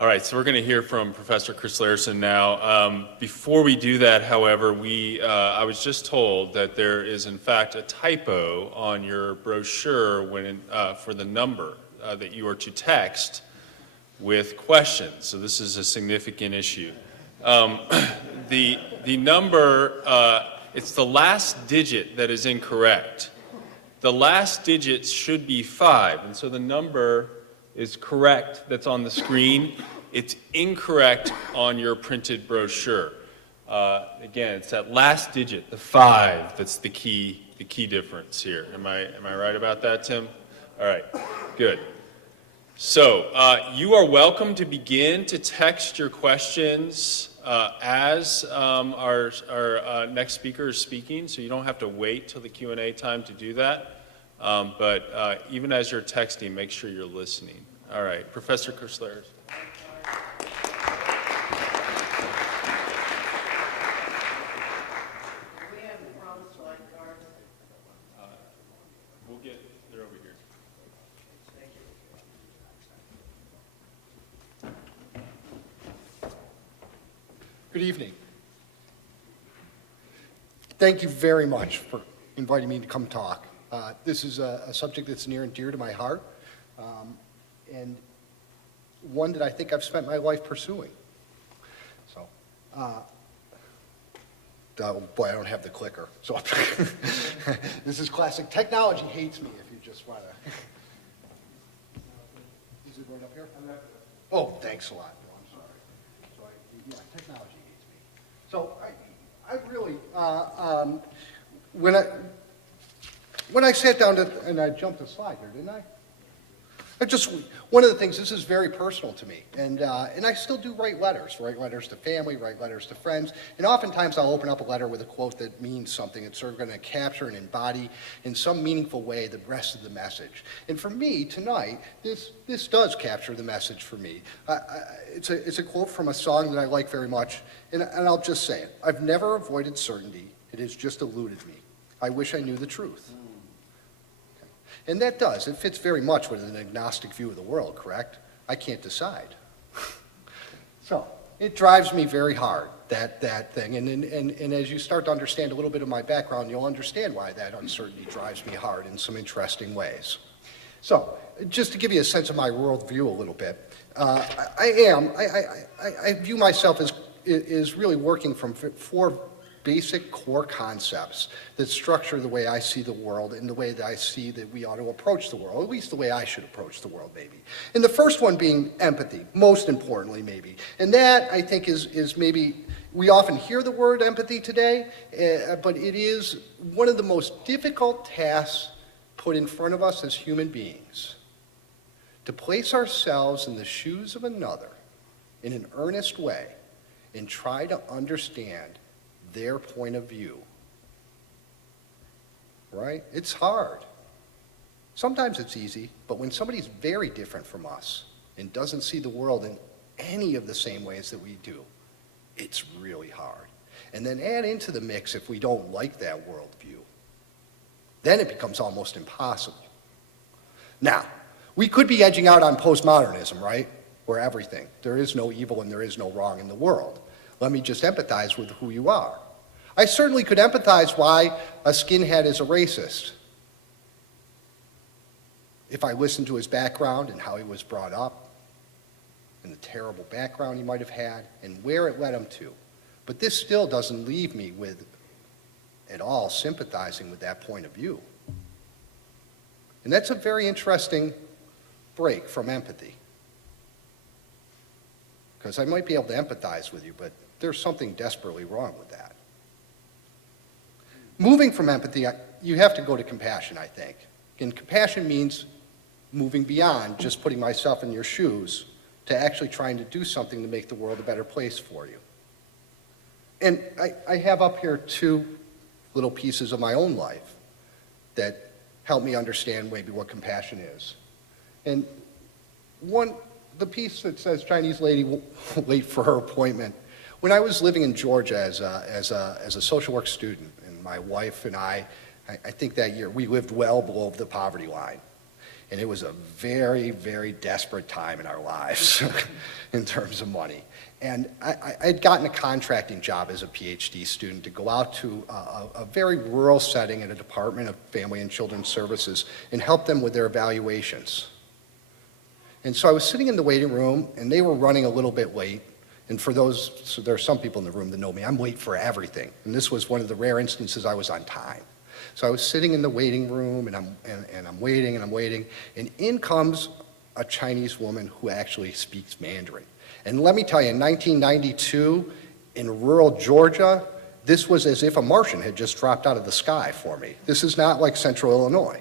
All right, so we're going to hear from Professor Chris Larrison now. Before we do that, however, I was just told that there is, in fact, a typo on your brochure for the number that you are to text with questions. So this is a significant issue. The number, it's the last digit that is incorrect. The last digit should be 5, and so the number is correct that's on the screen. It's incorrect on your printed brochure. Again, it's that last digit, the 5, that's the key difference here. Am I right about that, Tim? All right, good. So you are welcome to begin to text your questions as our next speaker is speaking, so you don't have to wait till the Q&A time to do that. But even as you're texting, make sure you're listening. All right, Professor Chris Larrison. We'll get, they're over here. Good evening. Thank you very much for inviting me to come talk. This is a subject that's near and dear to my heart, and one that I think I've spent my life pursuing. So, oh boy, I don't have the clicker. So this is classic. Technology hates me if you just want to. Is it right up here? Oh, thanks a lot. No, I'm sorry. So yeah, technology hates me. So I really, when I sat down and I jumped a slide here, didn't I? One of the things, this is very personal to me, and I still do write letters to family, write letters to friends, and oftentimes I'll open up a letter with a quote that means something. It's sort of going to capture and embody in some meaningful way the rest of the message. And for me, tonight, this does capture the message for me. It's a quote from a song that I like very much, and I'll just say it. I've never avoided certainty. It has just eluded me. I wish I knew the truth. And that does. It fits very much with an agnostic view of the world, correct? I can't decide. So it drives me very hard, that thing. And as you start to understand a little bit of my background, you'll understand why that uncertainty drives me hard in some interesting ways. So just to give you a sense of my worldview a little bit, I view myself as really working from four basic core concepts that structure the way I see the world and the way that I see that we ought to approach the world, at least the way I should approach the world, maybe. And the first one being empathy, most importantly, maybe. And that, I think, is maybe, we often hear the word empathy today, but it is one of the most difficult tasks put in front of us as human beings, to place ourselves in the shoes of another in an earnest way and try to understand their point of view, right? It's hard. Sometimes it's easy, but when somebody's very different from us and doesn't see the world in any of the same ways that we do, it's really hard. And then add into the mix if we don't like that worldview, then it becomes almost impossible. Now, we could be edging out on postmodernism, right? Where there is no evil and there is no wrong in the world. Let me just empathize with who you are. I certainly could empathize why a skinhead is a racist if I listened to his background and how he was brought up and the terrible background he might have had and where it led him to. But this still doesn't leave me with at all sympathizing with that point of view. And that's a very interesting break from empathy. Because I might be able to empathize with you, but there's something desperately wrong with that. Moving from empathy, you have to go to compassion, I think. And compassion means moving beyond just putting myself in your shoes to actually trying to do something to make the world a better place for you. And I have up here two little pieces of my own life that help me understand maybe what compassion is. And one, the piece that says Chinese lady late for her appointment. When I was living in Georgia as a social work student, and my wife and I think that year, we lived well below the poverty line. And it was a very, very desperate time in our lives in terms of money. And I had gotten a contracting job as a PhD student to go out to a very rural setting at a Department of Family and Children's Services and help them with their evaluations. And so I was sitting in the waiting room, and they were running a little bit late. And so there are some people in the room that know me. I'm late for everything. And this was one of the rare instances I was on time. So I was sitting in the waiting room, and I'm waiting, and in comes a Chinese woman who actually speaks Mandarin. And let me tell you, in 1992, in rural Georgia, this was as if a Martian had just dropped out of the sky for me. This is not like Central Illinois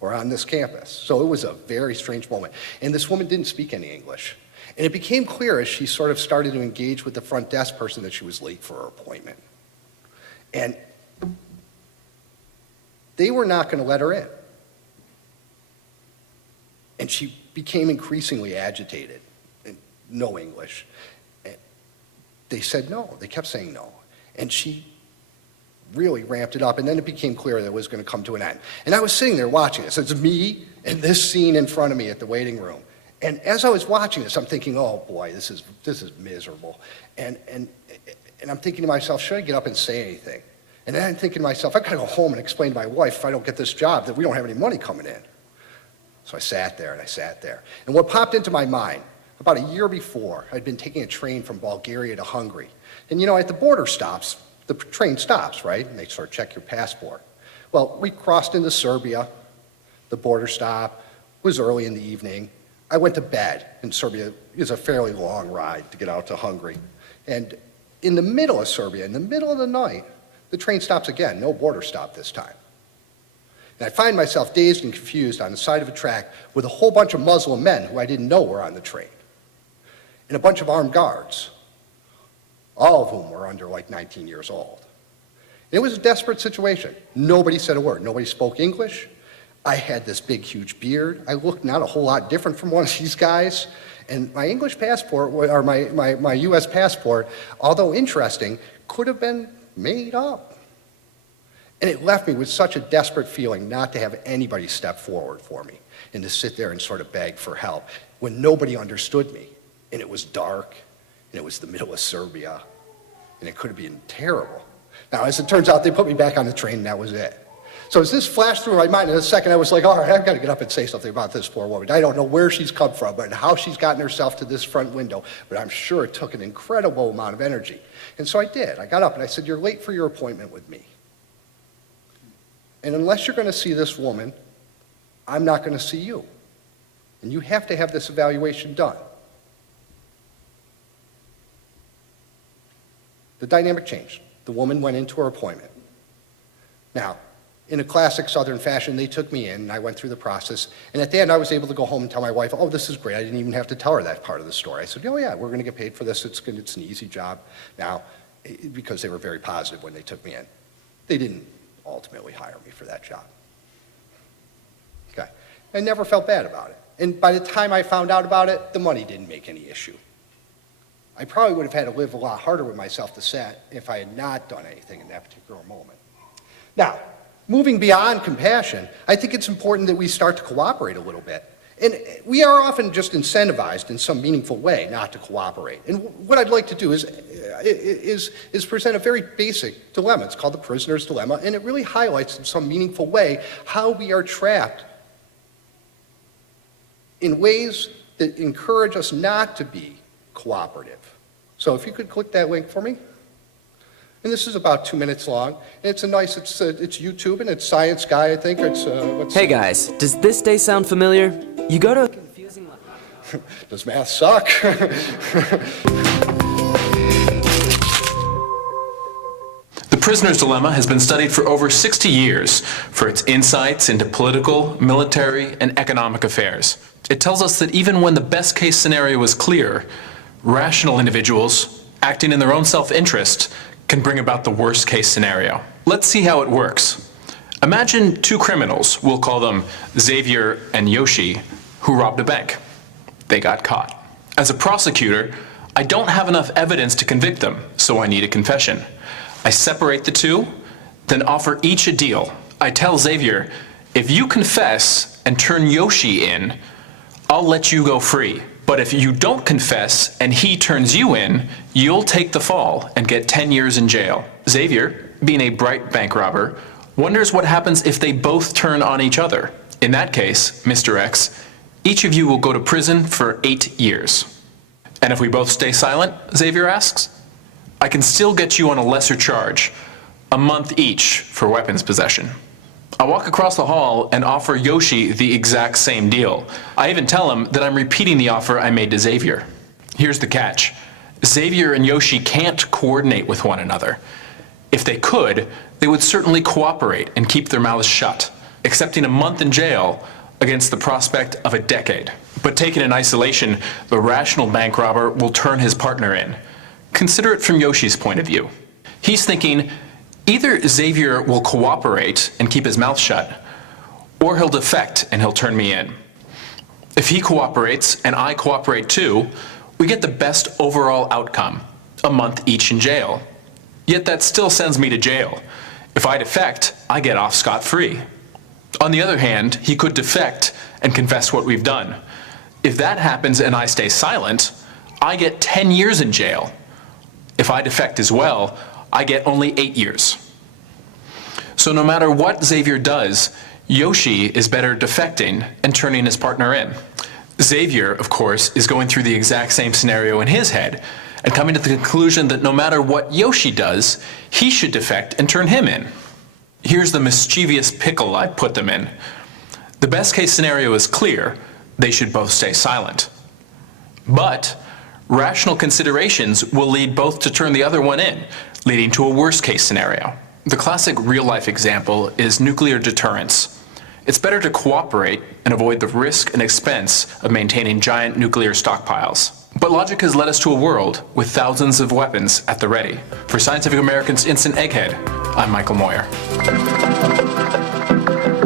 or on this campus. So it was a very strange moment. And this woman didn't speak any English. And it became clear as she sort of started to engage with the front desk person that she was late for her appointment. And they were not going to let her in. And she became increasingly agitated, and no English. And they said no. They kept saying no. And she really ramped it up, and then it became clear that it was going to come to an end. And I was sitting there watching this. It's me and this scene in front of me at the waiting room. And as I was watching this, I'm thinking, oh boy, this is miserable. And I'm thinking to myself, should I get up and say anything? And then I'm thinking to myself, I gotta go home and explain to my wife if I don't get this job that we don't have any money coming in. So I sat there. And what popped into my mind, about a year before, I'd been taking a train from Bulgaria to Hungary. And you know, at the border stops, the train stops, right? And they sort of check your passport. Well, we crossed into Serbia. The border stop was early in the evening. I went to bed in Serbia. It was a fairly long ride to get out to Hungary. And in the middle of Serbia, in the middle of the night, the train stops again, no border stop this time. And I find myself dazed and confused on the side of a track with a whole bunch of Muslim men who I didn't know were on the train, and a bunch of armed guards, all of whom were under like 19 years old. It was a desperate situation. Nobody said a word. Nobody spoke English. I had this big, huge beard. I looked not a whole lot different from one of these guys. And my English passport, or my U.S. passport, although interesting, could have been made up. And it left me with such a desperate feeling not to have anybody step forward for me and to sit there and sort of beg for help when nobody understood me. And it was dark, and it was the middle of Serbia, and it could have been terrible. Now, as it turns out, they put me back on the train, and that was it. So as this flashed through my mind, in a second, I was like, all right, I've got to get up and say something about this poor woman. I don't know where she's come from and how she's gotten herself to this front window, but I'm sure it took an incredible amount of energy. And so I did. I got up and I said, you're late for your appointment with me. And unless you're going to see this woman, I'm not going to see you. And you have to have this evaluation done. The dynamic changed. The woman went into her appointment. Now, in a classic Southern fashion, they took me in, and I went through the process. And at the end, I was able to go home and tell my wife, oh, this is great. I didn't even have to tell her that part of the story. I said, oh, yeah, we're going to get paid for this. It's an easy job. Now, because they were very positive when they took me in. They didn't ultimately hire me for that job. Okay. I never felt bad about it. And by the time I found out about it, the money didn't make any issue. I probably would have had to live a lot harder with myself to set if I had not done anything in that particular moment. Now, moving beyond compassion, I think it's important that we start to cooperate a little bit. And we are often just incentivized in some meaningful way not to cooperate. And what I'd like to do is present a very basic dilemma. It's called the prisoner's dilemma, and it really highlights in some meaningful way how we are trapped in ways that encourage us not to be cooperative. So if you could click that link for me. And this is about 2 minutes long. And it's it's YouTube, and it's Science Guy, I think. Hey guys, does this day sound familiar? You go to a confusing... Does math suck? The prisoner's dilemma has been studied for over 60 years for its insights into political, military, and economic affairs. It tells us that even when the best case scenario is clear, rational individuals, acting in their own self-interest, can bring about the worst case scenario. Let's see how it works. Imagine two criminals, we'll call them Xavier and Yoshi, who robbed a bank. They got caught. As a prosecutor, I don't have enough evidence to convict them, so I need a confession. I separate the two, then offer each a deal. I tell Xavier, if you confess and turn Yoshi in, I'll let you go free. But if you don't confess and he turns you in, you'll take the fall and get 10 years in jail. Xavier, being a bright bank robber, wonders what happens if they both turn on each other. In that case, Mr. X, each of you will go to prison for 8 years. And if we both stay silent, Xavier asks, I can still get you on a lesser charge, a month each for weapons possession. I walk across the hall and offer Yoshi the exact same deal. I even tell him that I'm repeating the offer I made to Xavier. Here's the catch. Xavier and Yoshi can't coordinate with one another. If they could, they would certainly cooperate and keep their mouths shut, accepting a month in jail against the prospect of a decade. But taken in isolation, the rational bank robber will turn his partner in. Consider it from Yoshi's point of view. He's thinking, either Xavier will cooperate and keep his mouth shut, or he'll defect and he'll turn me in. If he cooperates and I cooperate too, we get the best overall outcome, a month each in jail. Yet that still sends me to jail. If I defect, I get off scot-free. On the other hand, he could defect and confess what we've done. If that happens and I stay silent, I get 10 years in jail. If I defect as well, I get only 8 years. So no matter what Xavier does, Yoshi is better defecting and turning his partner in. Xavier, of course, is going through the exact same scenario in his head and coming to the conclusion that no matter what Yoshi does, he should defect and turn him in. Here's the mischievous pickle I put them in. The best case scenario is clear. They should both stay silent. But rational considerations will lead both to turn the other one in, leading to a worst case scenario. The classic real-life example is nuclear deterrence. It's better to cooperate and avoid the risk and expense of maintaining giant nuclear stockpiles. But logic has led us to a world with thousands of weapons at the ready. For Scientific American's Instant Egghead, I'm Michael Moyer.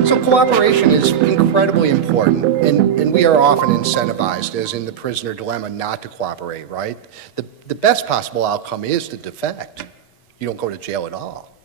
So cooperation is incredibly important, and we are often incentivized, as in the prisoner dilemma, not to cooperate, right? The best possible outcome is to defect. You don't go to jail at all.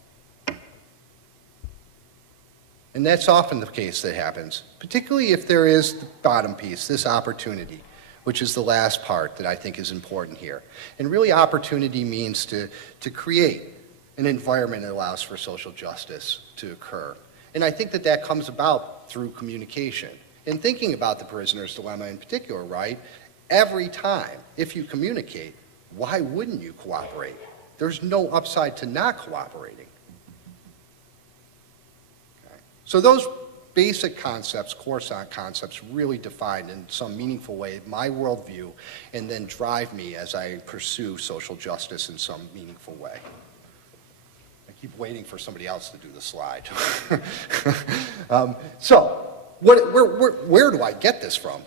And that's often the case that happens, particularly if there is the bottom piece, this opportunity, which is the last part that I think is important here. And really, opportunity means to create an environment that allows for social justice to occur. And I think that that comes about through communication. And thinking about the prisoner's dilemma in particular, right? Every time, if you communicate, why wouldn't you cooperate? There's no upside to not cooperating. Okay. So those basic concepts, core concepts, really define in some meaningful way my worldview and then drive me as I pursue social justice in some meaningful way. I keep waiting for somebody else to do the slide. So, where do I get this from?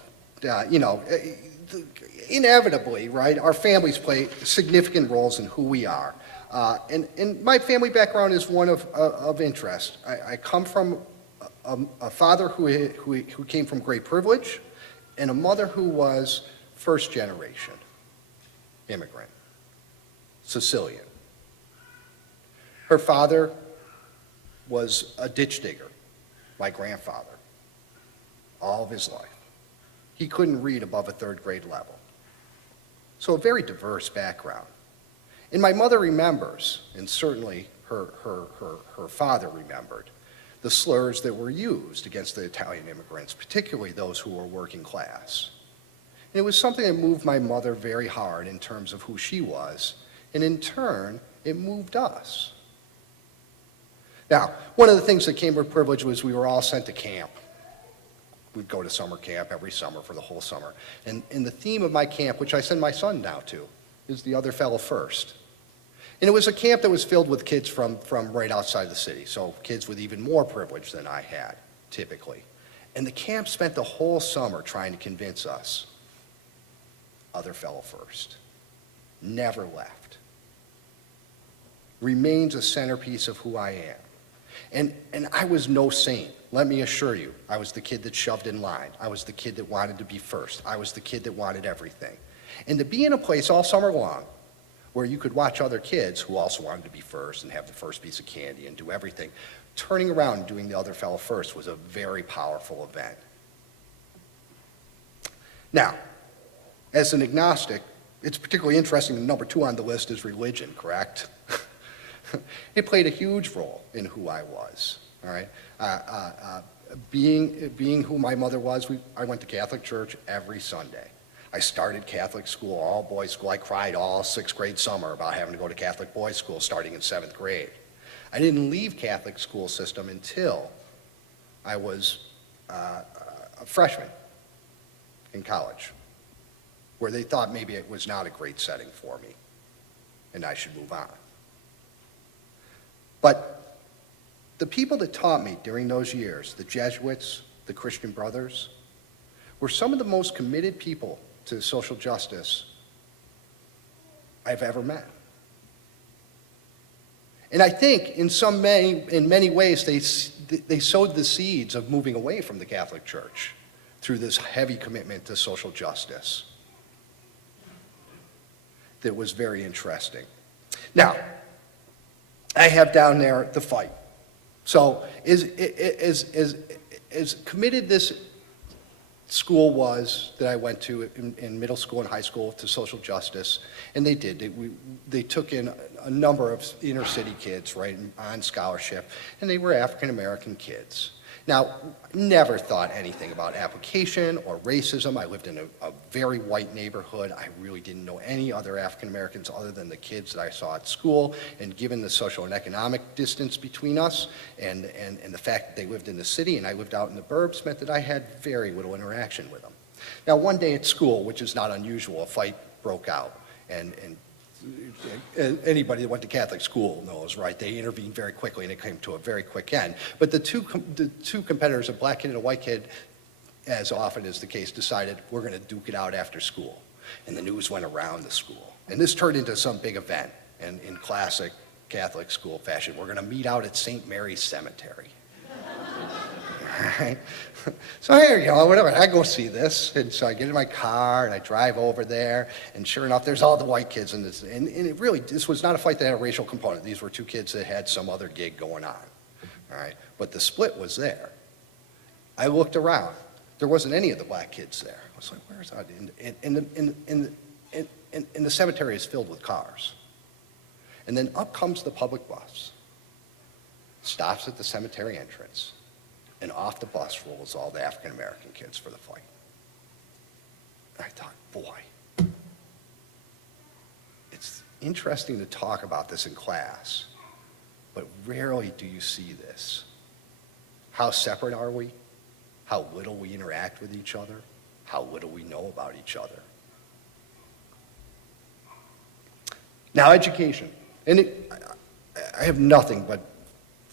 Inevitably, right, our families play significant roles in who we are. And my family background is one of interest. I come from a father who came from great privilege and a mother who was first generation immigrant, Sicilian. Her father was a ditch digger, my grandfather, all of his life. He couldn't read above a third grade level. So a very diverse background. And my mother remembers, and certainly her father remembered, the slurs that were used against the Italian immigrants, particularly those who were working class. And it was something that moved my mother very hard in terms of who she was, and in turn, it moved us. Now, one of the things that came with privilege was we were all sent to camp. We'd go to summer camp every summer for the whole summer. And the theme of my camp, which I send my son now to, is The Other Fellow First. And it was a camp that was filled with kids from right outside the city, so kids with even more privilege than I had, typically. And the camp spent the whole summer trying to convince us, other fellow first. Never left. Remains a centerpiece of who I am. And I was no saint, let me assure you. I was the kid that shoved in line. I was the kid that wanted to be first. I was the kid that wanted everything. And to be in a place all summer long where you could watch other kids who also wanted to be first and have the first piece of candy and do everything, turning around and doing the other fellow first was a very powerful event. Now, as an agnostic, it's particularly interesting that number 2 on the list is religion, correct? It played a huge role in who I was, all right? Being who my mother was, I went to Catholic church every Sunday. I started Catholic school, all boys school. I cried all 6th grade summer about having to go to Catholic boys school starting in 7th grade. I didn't leave Catholic school system until I was a freshman in college, where they thought maybe it was not a great setting for me and I should move on. But the people that taught me during those years, the Jesuits, the Christian Brothers, were some of the most committed people to social justice I've ever met. And I think in many ways they sowed the seeds of moving away from the Catholic Church through this heavy commitment to social justice that was very interesting. Now, I have down there the fight. So as committed this school was that I went to in middle school and high school to social justice, and they did. They took in a number of inner city kids, right, on scholarship, and they were African American kids. Now, never thought anything about application or racism. I lived in a very white neighborhood. I really didn't know any other African Americans other than the kids that I saw at school. And given the social and economic distance between us and the fact that they lived in the city and I lived out in the burbs meant that I had very little interaction with them. Now, one day at school, which is not unusual, a fight broke out. And Anybody that went to Catholic school knows, right? They intervened very quickly, and it came to a very quick end. But the two competitors, a black kid and a white kid, as often is the case, decided we're going to duke it out after school. And the news went around the school. And this turned into some big event. And in classic Catholic school fashion, we're going to meet out at St. Mary's Cemetery. Right? So here you go, whatever. I go see this, and so I get in my car and I drive over there, and sure enough, there's all the white kids in this. And it really, this was not a fight that had a racial component. These were two kids that had some other gig going on. All right, but the split was there. I looked around. There wasn't any of the black kids there. I was like, where's that? And the cemetery is filled with cars. And then up comes the public bus, stops at the cemetery entrance, and off the bus rolls all the African-American kids for the fight. I thought, boy, it's interesting to talk about this in class, but rarely do you see this. How separate are we? How little we interact with each other? How little we know about each other? Now, education. And I have nothing but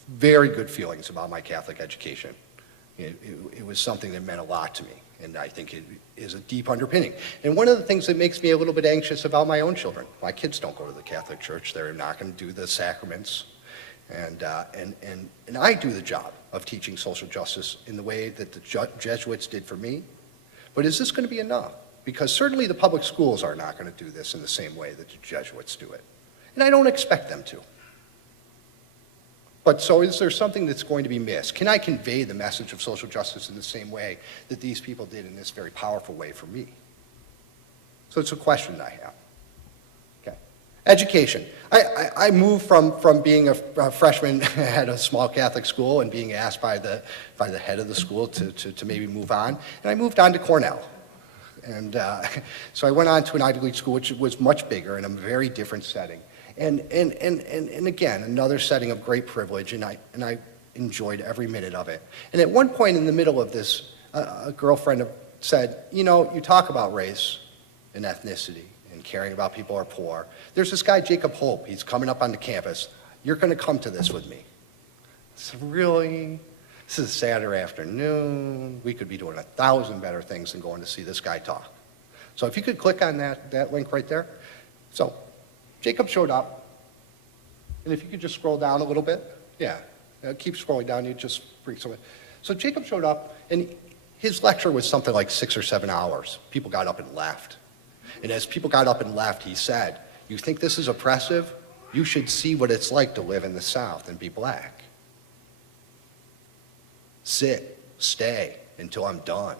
very good feelings about my Catholic education. It was something that meant a lot to me, and I think it is a deep underpinning. And one of the things that makes me a little bit anxious about my own children, my kids don't go to the Catholic Church, they're not going to do the sacraments, and I do the job of teaching social justice in the way that the Jesuits did for me. But is this going to be enough? Because certainly the public schools are not going to do this in the same way that the Jesuits do it. And I don't expect them to. But so is there something that's going to be missed? Can I convey the message of social justice in the same way that these people did in this very powerful way for me? So it's a question that I have. Okay. Education. I moved from being a freshman at a small Catholic school and being asked by the head of the school to maybe move on. And I moved on to Cornell. And so I went on to an Ivy League school, which was much bigger in a very different setting. And again, another setting of great privilege, and I enjoyed every minute of it. And at one point in the middle of this, a girlfriend said, you know, you talk about race and ethnicity and caring about people who are poor. There's this guy, Jacob Hope, he's coming up onto campus. You're going to come to this with me. I said, really? This is a Saturday afternoon. We could be doing 1,000 better things than going to see this guy talk. So if you could click on that link right there. So Jacob showed up, and if you could just scroll down a little bit. Yeah, keep scrolling down, you just bring something. So Jacob showed up, and his lecture was something like 6 or 7 hours. People got up and left. And as people got up and left, he said, you think this is oppressive? You should see what it's like to live in the South and be black. Sit, stay until I'm done,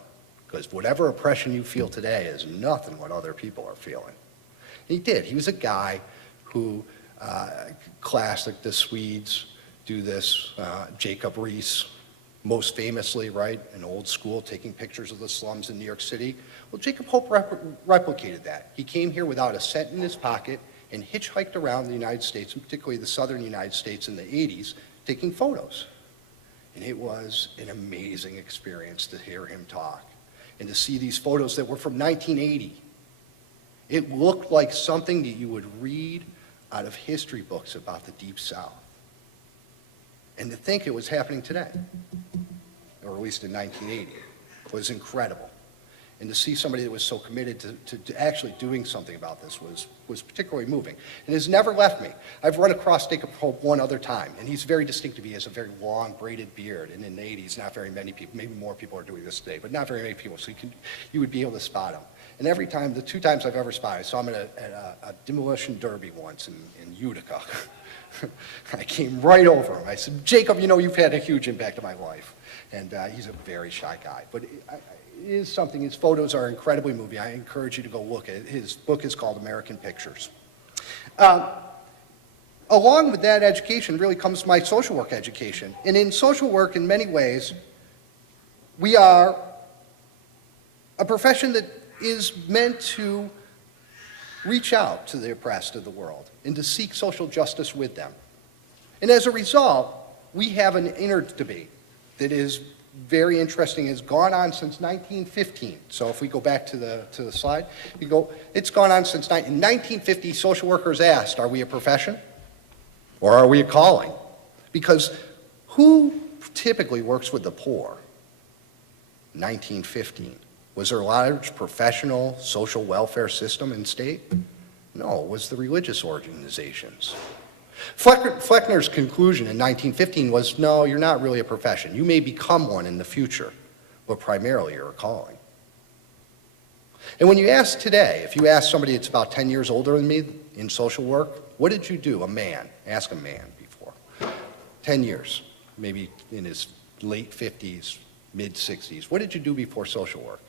because whatever oppression you feel today is nothing what other people are feeling. And he did. He was a guy who, classic, the Swedes do this, Jacob Riis, most famously, right, an old school taking pictures of the slums in New York City. Well, Jacob Hope replicated that. He came here without a cent in his pocket and hitchhiked around the United States, and particularly the southern United States in the 80s, taking photos. And it was an amazing experience to hear him talk and to see these photos that were from 1980. It looked like something that you would read out of history books about the Deep South. And to think it was happening today, or at least in 1980, was incredible. And to see somebody that was so committed to actually doing something about this was particularly moving. And has never left me. I've run across Jacob Hope one other time, and he's very distinctive. He has a very long braided beard, and in the 80s, not very many people, maybe more people are doing this today, but not very many people, so you would be able to spot him. And every time, the 2 times I've ever spotted, I saw him at a demolition derby once in Utica. I came right over him. I said, Jacob, you know, you've had a huge impact on my life. And he's a very shy guy. But it is something, his photos are incredibly moving. I encourage you to go look at it. His book is called American Pictures. Along with that education really comes my social work education. And in social work, in many ways, we are a profession that is meant to reach out to the oppressed of the world and to seek social justice with them. And as a result, we have an inner debate that is very interesting, has gone on since 1915. So if we go back to the slide, it's gone on since in 1950, social workers asked, are we a profession or are we a calling? Because who typically works with the poor? 1915. Was there a large professional social welfare system in state? No, it was the religious organizations. Fleckner's conclusion in 1915 was, no, you're not really a profession. You may become one in the future, but primarily you're a calling. And when you ask today, if you ask somebody that's about 10 years older than me in social work, what did you do? A man. Ask a man before. 10 years, maybe in his late 50s, mid 60s. What did you do before social work?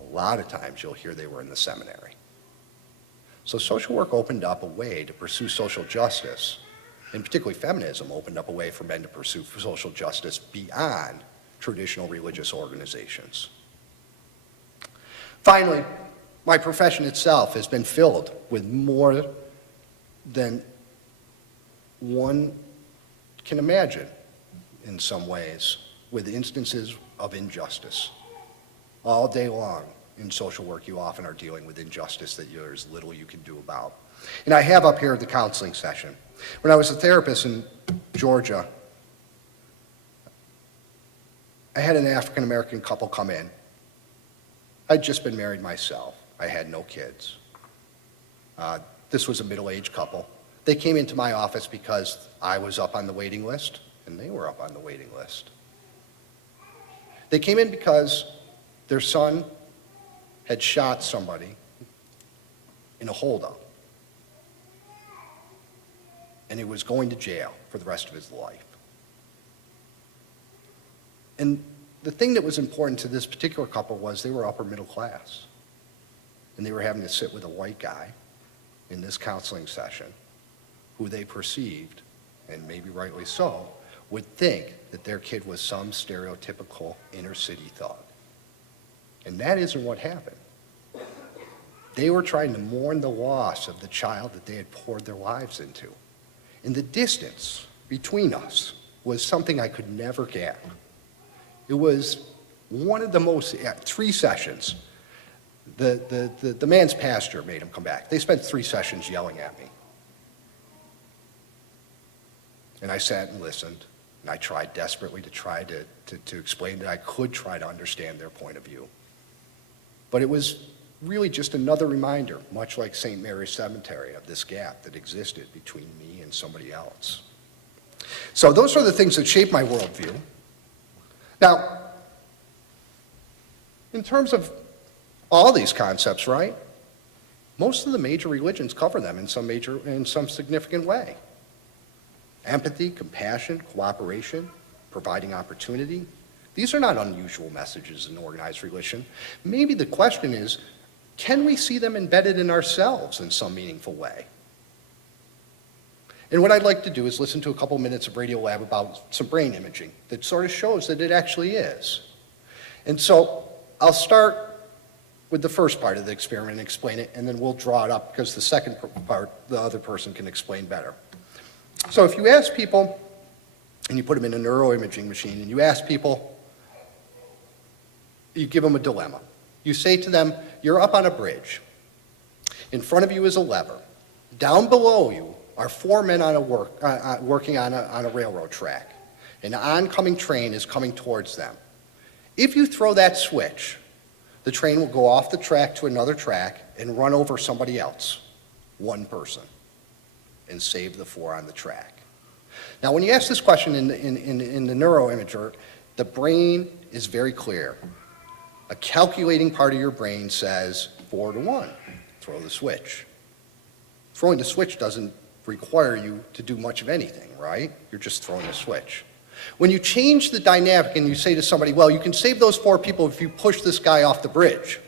A lot of times you'll hear they were in the seminary. So social work opened up a way to pursue social justice, and particularly feminism opened up a way for men to pursue social justice beyond traditional religious organizations. Finally, my profession itself has been filled with more than one can imagine in some ways, with instances of injustice. All day long in social work, you often are dealing with injustice that there's little you can do about. And I have up here the counseling session. When I was a therapist in Georgia, I had an African-American couple come in. I'd just been married myself. I had no kids. This was a middle-aged couple. They came into my office because I was up on the waiting list, and they were up on the waiting list. They came in because their son had shot somebody in a holdup, and he was going to jail for the rest of his life. And the thing that was important to this particular couple was they were upper middle class, and they were having to sit with a white guy in this counseling session who they perceived, and maybe rightly so, would think that their kid was some stereotypical inner city thug. And that isn't what happened. They were trying to mourn the loss of the child that they had poured their lives into. And the distance between us was something I could never get. It was one of the most, 3 sessions. The man's pastor made him come back. They spent 3 sessions yelling at me. And I sat and listened, and I tried desperately to explain that I could try to understand their point of view. But it was really just another reminder, much like St. Mary's Cemetery, of this gap that existed between me and somebody else. So those are the things that shape my worldview. Now, in terms of all these concepts, right? Most of the major religions cover them in some significant way. Empathy, compassion, cooperation, providing opportunity. These are not unusual messages in organized religion. Maybe the question is, can we see them embedded in ourselves in some meaningful way? And what I'd like to do is listen to a couple minutes of Radiolab about some brain imaging that sort of shows that it actually is. And so I'll start with the first part of the experiment and explain it, and then we'll draw it up because the second part, the other person can explain better. So if you ask people, and you put them in a neuroimaging machine, and you ask people, you give them a dilemma. You say to them, you're up on a bridge. In front of you is a lever. Down below you are 4 men working on a railroad track. An oncoming train is coming towards them. If you throw that switch, the train will go off the track to another track and run over somebody else, one person, and save the 4 on the track. Now, when you ask this question in the neuroimager, the brain is very clear. A calculating part of your brain says 4 to 1, throw the switch. Throwing the switch doesn't require you to do much of anything, right? You're just throwing a switch. When you change the dynamic and you say to somebody, well, you can save those 4 people if you push this guy off the bridge.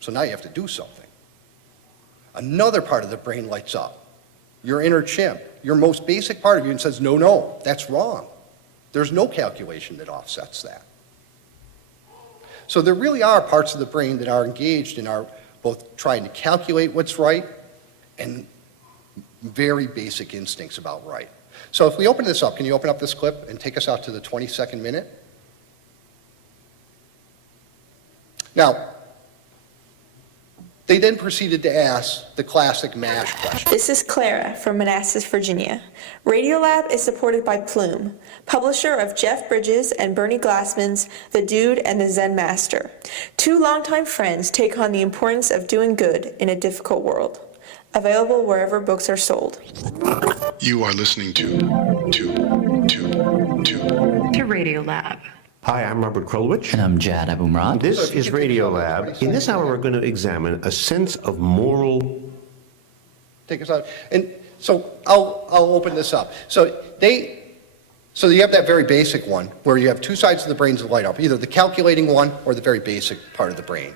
So now you have to do something. Another part of the brain lights up. Your inner chimp, your most basic part of you, and says, no, that's wrong. There's no calculation that offsets that. So there really are parts of the brain that are engaged in our both trying to calculate what's right and very basic instincts about right. So if we open this up, can you open up this clip and take us out to the 22nd minute? Now, they then proceeded to ask the classic MASH question. This is Clara from Manassas, Virginia. Radiolab is supported by Plume, publisher of Jeff Bridges and Bernie Glassman's The Dude and the Zen Master. Two longtime friends take on the importance of doing good in a difficult world. Available wherever books are sold. You are listening to Radiolab. Hi, I'm Robert Krulwich. And I'm Jad Abumrad. This is Radiolab. In this hour, we're going to examine a sense of moral. Take us out. And so I'll open this up. So you have that very basic one where you have two sides of the brain that light up, either the calculating one or the very basic part of the brain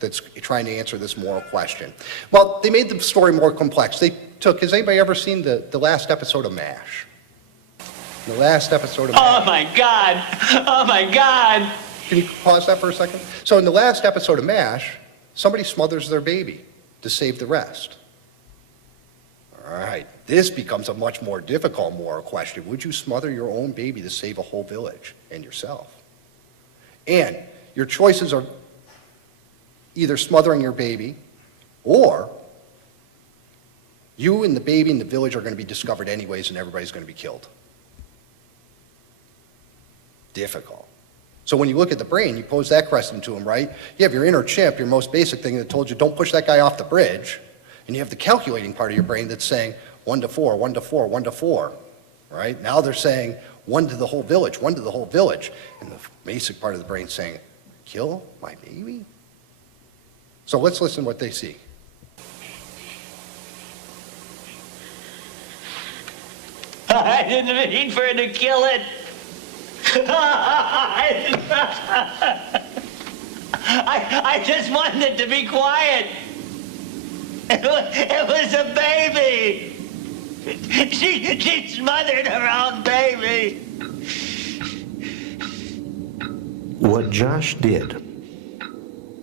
that's trying to answer this moral question. Well, they made the story more complex. Has anybody ever seen the last episode of MASH? The last episode of MASH. Oh my God! Oh my God! Can you pause that for a second? So in the last episode of MASH, somebody smothers their baby to save the rest. All right, this becomes a much more difficult moral question. Would you smother your own baby to save a whole village and yourself? And your choices are either smothering your baby or you and the baby and the village are going to be discovered anyways and everybody's going to be killed. Difficult. So when you look at the brain, you pose that question to him, right? You have your inner chimp, your most basic thing that told you don't push that guy off the bridge. And you have the calculating part of your brain that's saying 1 to 4, 1 to 4, 1 to 4, right? Now they're saying 1 to the whole village, 1 to the whole village. And the basic part of the brain saying, kill my baby? So let's listen to what they see. I didn't mean for it to kill it. I just wanted it to be quiet. It was a baby. She smothered her own baby. What Josh did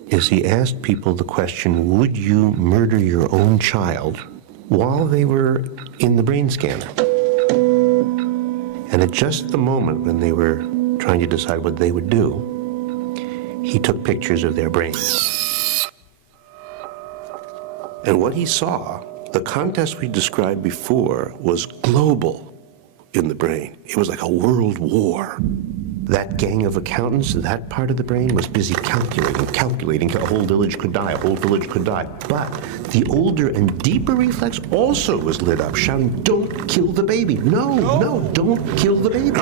is he asked people the question, would you murder your own child while they were in the brain scanner? And at just the moment when they were trying to decide what they would do, he took pictures of their brains. And what he saw, the contest we described before, was global in the brain. It was like a world war. That gang of accountants, that part of the brain was busy calculating till a whole village could die, But the older and deeper reflex also was lit up, shouting, don't kill the baby. No, don't kill the baby.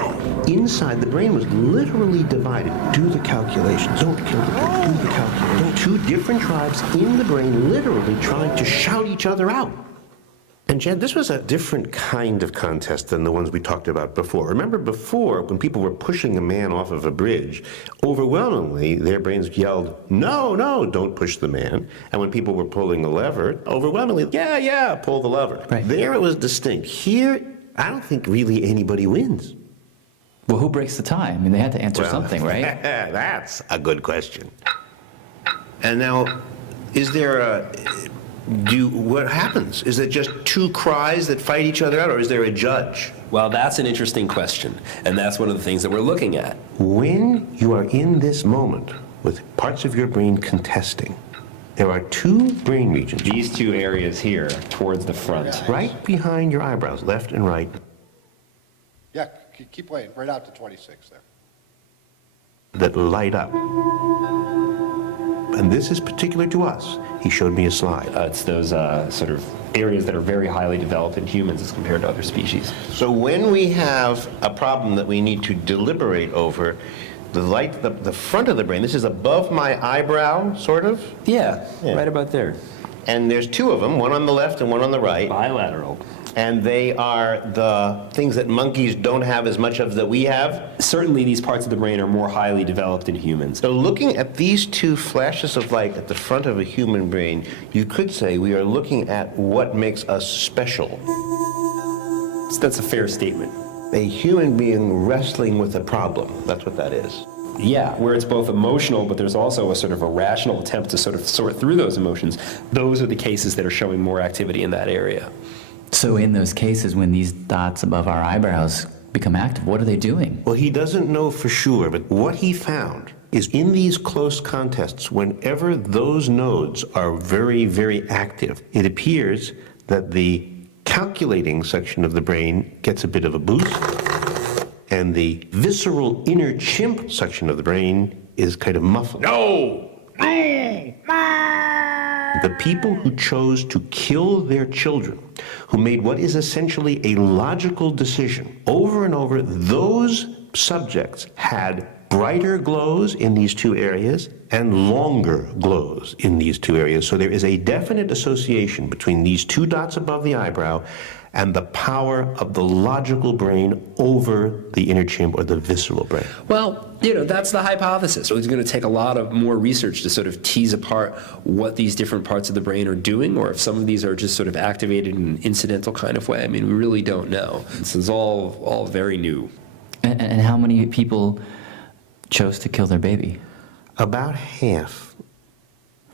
Inside the brain was literally divided. Do the calculations. Don't kill the baby. Do the calculations. Two different tribes in the brain literally trying to shout each other out. And Jed, this was a different kind of contest than the ones we talked about before. Remember before, when people were pushing a man off of a bridge, overwhelmingly their brains yelled, no, don't push the man. And when people were pulling the lever, overwhelmingly, yeah, pull the lever. Right. There it was distinct. Here, I don't think really anybody wins. Well, who breaks the tie? I mean, they had to answer something, right? That's a good question. And now, is there what happens? Is it just two cries that fight each other out, or is there a judge? Well, that's an interesting question, and that's one of the things that we're looking at. When you are in this moment with parts of your brain contesting, there are two brain regions. These two areas here, towards the front. Right behind your eyebrows, left and right. Yeah, keep playing, right out to 26 there. That light up. And this is particular to us. He showed me a slide. It's those sort of areas that are very highly developed in humans as compared to other species. So when we have a problem that we need to deliberate over, the light, the front of the brain, this is above my eyebrow, sort of? Yeah, right about there. And there's two of them, one on the left and one on the right. Bilateral. And they are the things that monkeys don't have as much of that we have. Certainly these parts of the brain are more highly developed in humans. So looking at these two flashes of light at the front of a human brain, you could say we are looking at what makes us special. That's a fair statement. A human being wrestling with a problem. That's what that is. Yeah, where it's both emotional, but there's also a sort of a rational attempt to sort of sort through those emotions. Those are the cases that are showing more activity in that area. So in those cases, when these dots above our eyebrows become active, what are they doing? Well, he doesn't know for sure, but what he found is in these close contests, whenever those nodes are very, very active, it appears that the calculating section of the brain gets a bit of a boost, and the visceral inner chimp section of the brain is kind of muffled. No! The people who chose to kill their children, who made what is essentially a logical decision over and over, those subjects had brighter glows in these two areas and longer glows in these two areas. So there is a definite association between these two dots above the eyebrow and the power of the logical brain over the inner chimp or the visceral brain. Well, that's the hypothesis. So it's going to take a lot of more research to sort of tease apart what these different parts of the brain are doing, or if some of these are just sort of activated in an incidental kind of way. I mean, we really don't know. This is all very new. And how many people chose to kill their baby? About half.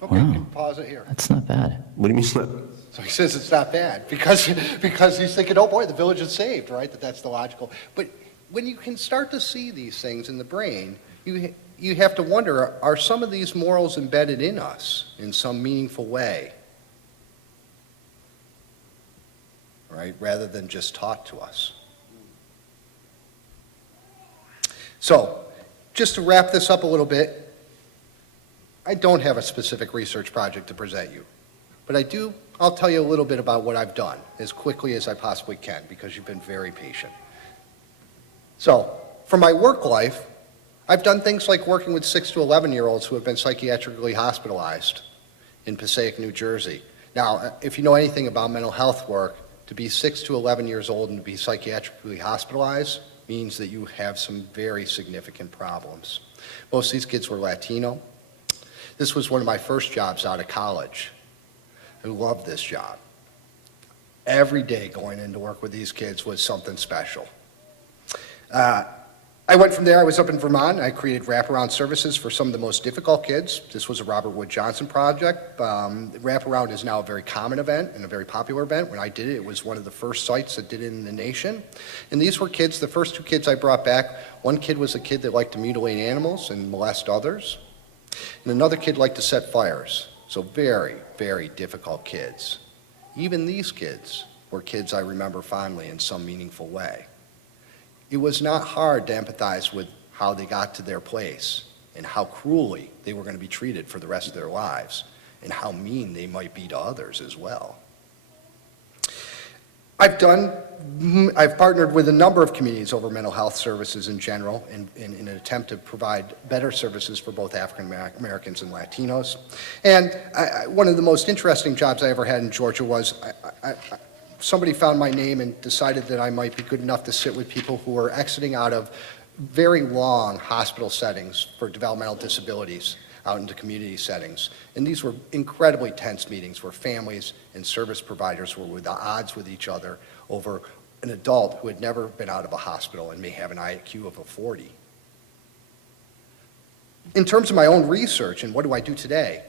Okay, Wow. you can pause it here. That's not bad. What do you mean it's not? So he says it's not bad because he's thinking, oh boy, the village is saved, right? That's the logical. But when you can start to see these things in the brain, you have to wonder, are some of these morals embedded in us in some meaningful way? Right? Rather than just taught to us. So, just to wrap this up a little bit, I don't have a specific research project to present you, but I'll tell you a little bit about what I've done as quickly as I possibly can because you've been very patient. So, for my work life, I've done things like working with 6 to 11-year-olds who have been psychiatrically hospitalized in Passaic, New Jersey. Now, if you know anything about mental health work, to be 6 to 11 years old and to be psychiatrically hospitalized means that you have some very significant problems. Most of these kids were Latino. This was one of my first jobs out of college. I loved this job. Every day going in to work with these kids was something special. I went from there, I was up in Vermont, I created wraparound services for some of the most difficult kids. This was a Robert Wood Johnson project. Wraparound is now a very common event and a very popular event. When I did it, it was one of the first sites that did it in the nation. And these were kids, the first 2 kids I brought back, one kid was a kid that liked to mutilate animals and molest others. And another kid liked to set fires. So very, very difficult kids. Even these kids were kids I remember fondly in some meaningful way. It was not hard to empathize with how they got to their place and how cruelly they were going to be treated for the rest of their lives and how mean they might be to others as well. I've partnered with a number of communities over mental health services in general in an attempt to provide better services for both African Americans and Latinos. And one of the most interesting jobs I ever had in Georgia was somebody found my name and decided that I might be good enough to sit with people who were exiting out of very long hospital settings for developmental disabilities out into community settings. And these were incredibly tense meetings where families and service providers were at odds with each other over an adult who had never been out of a hospital and may have an IQ of a 40. In terms of my own research and what do I do today,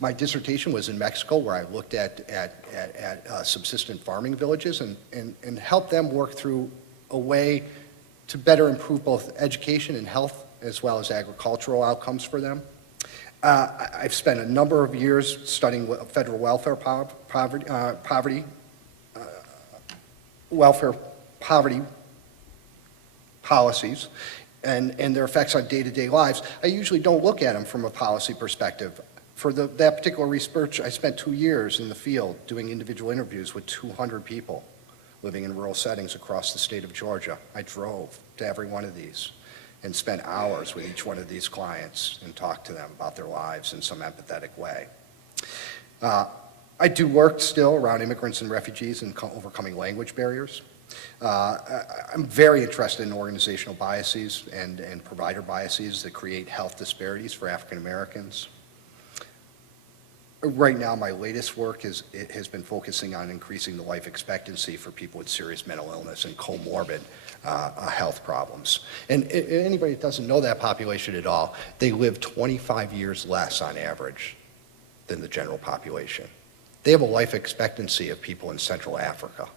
my dissertation was in Mexico where I looked at subsistent farming villages and helped them work through a way to better improve both education and health as well as agricultural outcomes for them. I've spent a number of years studying federal welfare poverty policies and their effects on day-to-day lives. I usually don't look at them from a policy perspective. For that particular research, I spent 2 years in the field doing individual interviews with 200 people living in rural settings across the state of Georgia. I drove to every one of these and spent hours with each one of these clients and talked to them about their lives in some empathetic way. I do work still around immigrants and refugees and overcoming language barriers. I'm very interested in organizational biases and provider biases that create health disparities for African Americans. Right now, my latest work has been focusing on increasing the life expectancy for people with serious mental illness and comorbid health problems. And anybody that doesn't know that population at all, they live 25 years less on average than the general population. They have a life expectancy of people in Central Africa.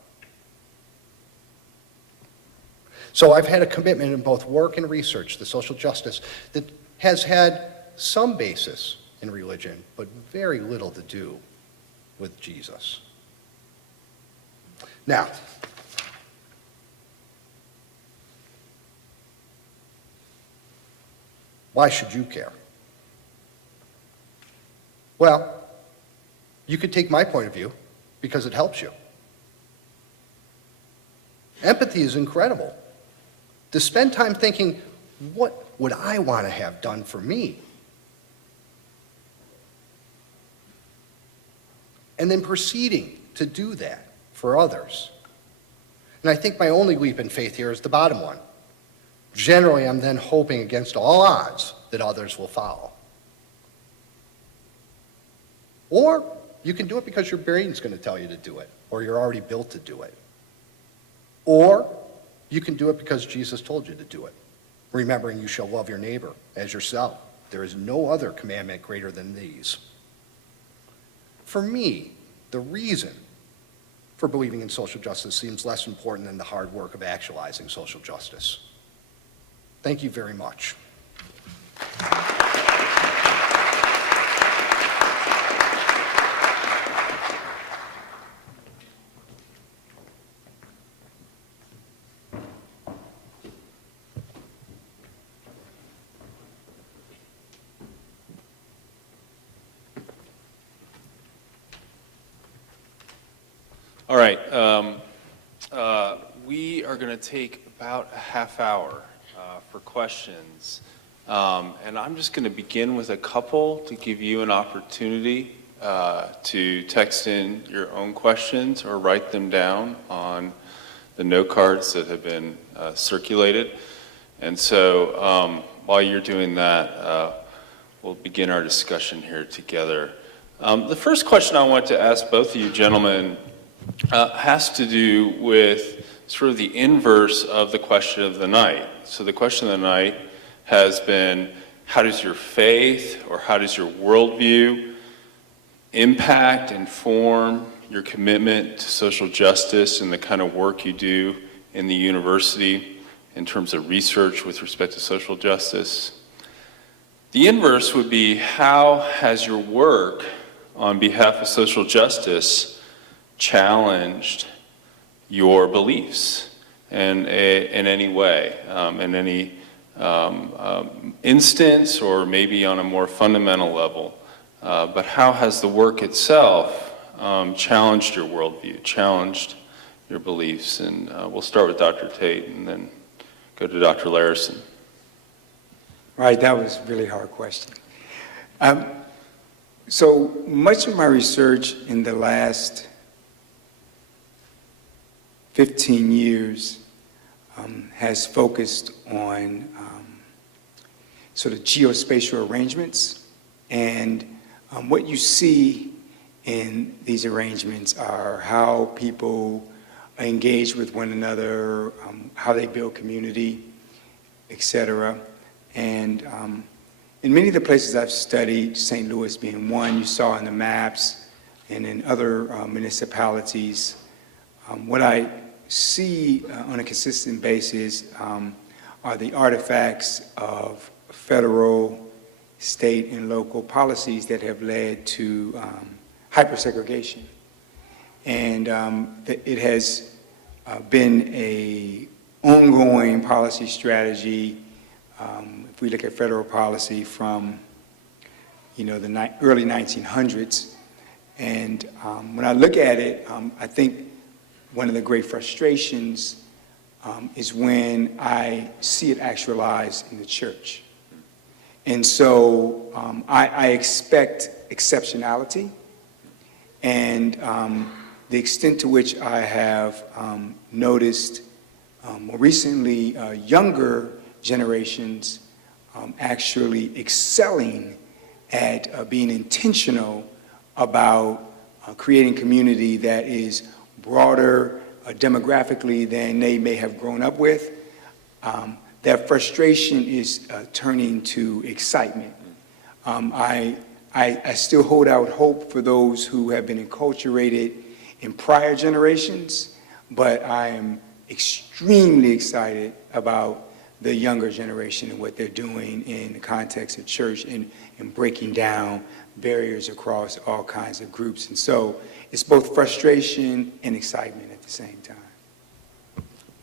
So I've had a commitment in both work and research, the social justice, that has had some basis in religion, but very little to do with Jesus. Now, why should you care? Well, you could take my point of view because it helps you. Empathy is incredible. To spend time thinking, what would I want to have done for me? And then proceeding to do that for others. And I think my only leap in faith here is the bottom one. Generally, I'm then hoping against all odds that others will follow. Or you can do it because your brain's going to tell you to do it, or you're already built to do it. Or you can do it because Jesus told you to do it, remembering you shall love your neighbor as yourself. There is no other commandment greater than these. For me, the reason for believing in social justice seems less important than the hard work of actualizing social justice. Thank you very much. All right, we are going to take about a half hour for questions. And I'm just going to begin with a couple to give you an opportunity to text in your own questions or write them down on the note cards that have been circulated. And so while you're doing that, we'll begin our discussion here together. The first question I want to ask both of you gentlemen has to do with sort of the inverse of the question of the night. So the question of the night has been, how does your faith or how does your worldview impact, inform your commitment to social justice and the kind of work you do in the university in terms of research with respect to social justice? The inverse would be, how has your work on behalf of social justice challenged your beliefs in any way, in any instance, or maybe on a more fundamental level. But how has the work itself challenged your worldview, challenged your beliefs? And we'll start with Dr. Tate and then go to Dr. Larrison. Right, that was a really hard question. So much of my research in the last 15 years has focused on sort of geospatial arrangements. And what you see in these arrangements are how people engage with one another, how they build community, etc. And in many of the places I've studied, St. Louis being one, you saw in the maps, and in other municipalities, what I see on a consistent basis are the artifacts of federal, state, and local policies that have led to hypersegregation. And it has been an ongoing policy strategy. If we look at federal policy from, the early 1900s, and when I look at it, I think one of the great frustrations is when I see it actualized in the church. And so I expect exceptionality, and the extent to which I have noticed more recently younger generations actually excelling at being intentional about creating community that is broader demographically than they may have grown up with. That frustration is turning to excitement. I still hold out hope for those who have been enculturated in prior generations, but I am extremely excited about the younger generation and what they're doing in the context of church and breaking down barriers across all kinds of groups. And so it's both frustration and excitement at the same time.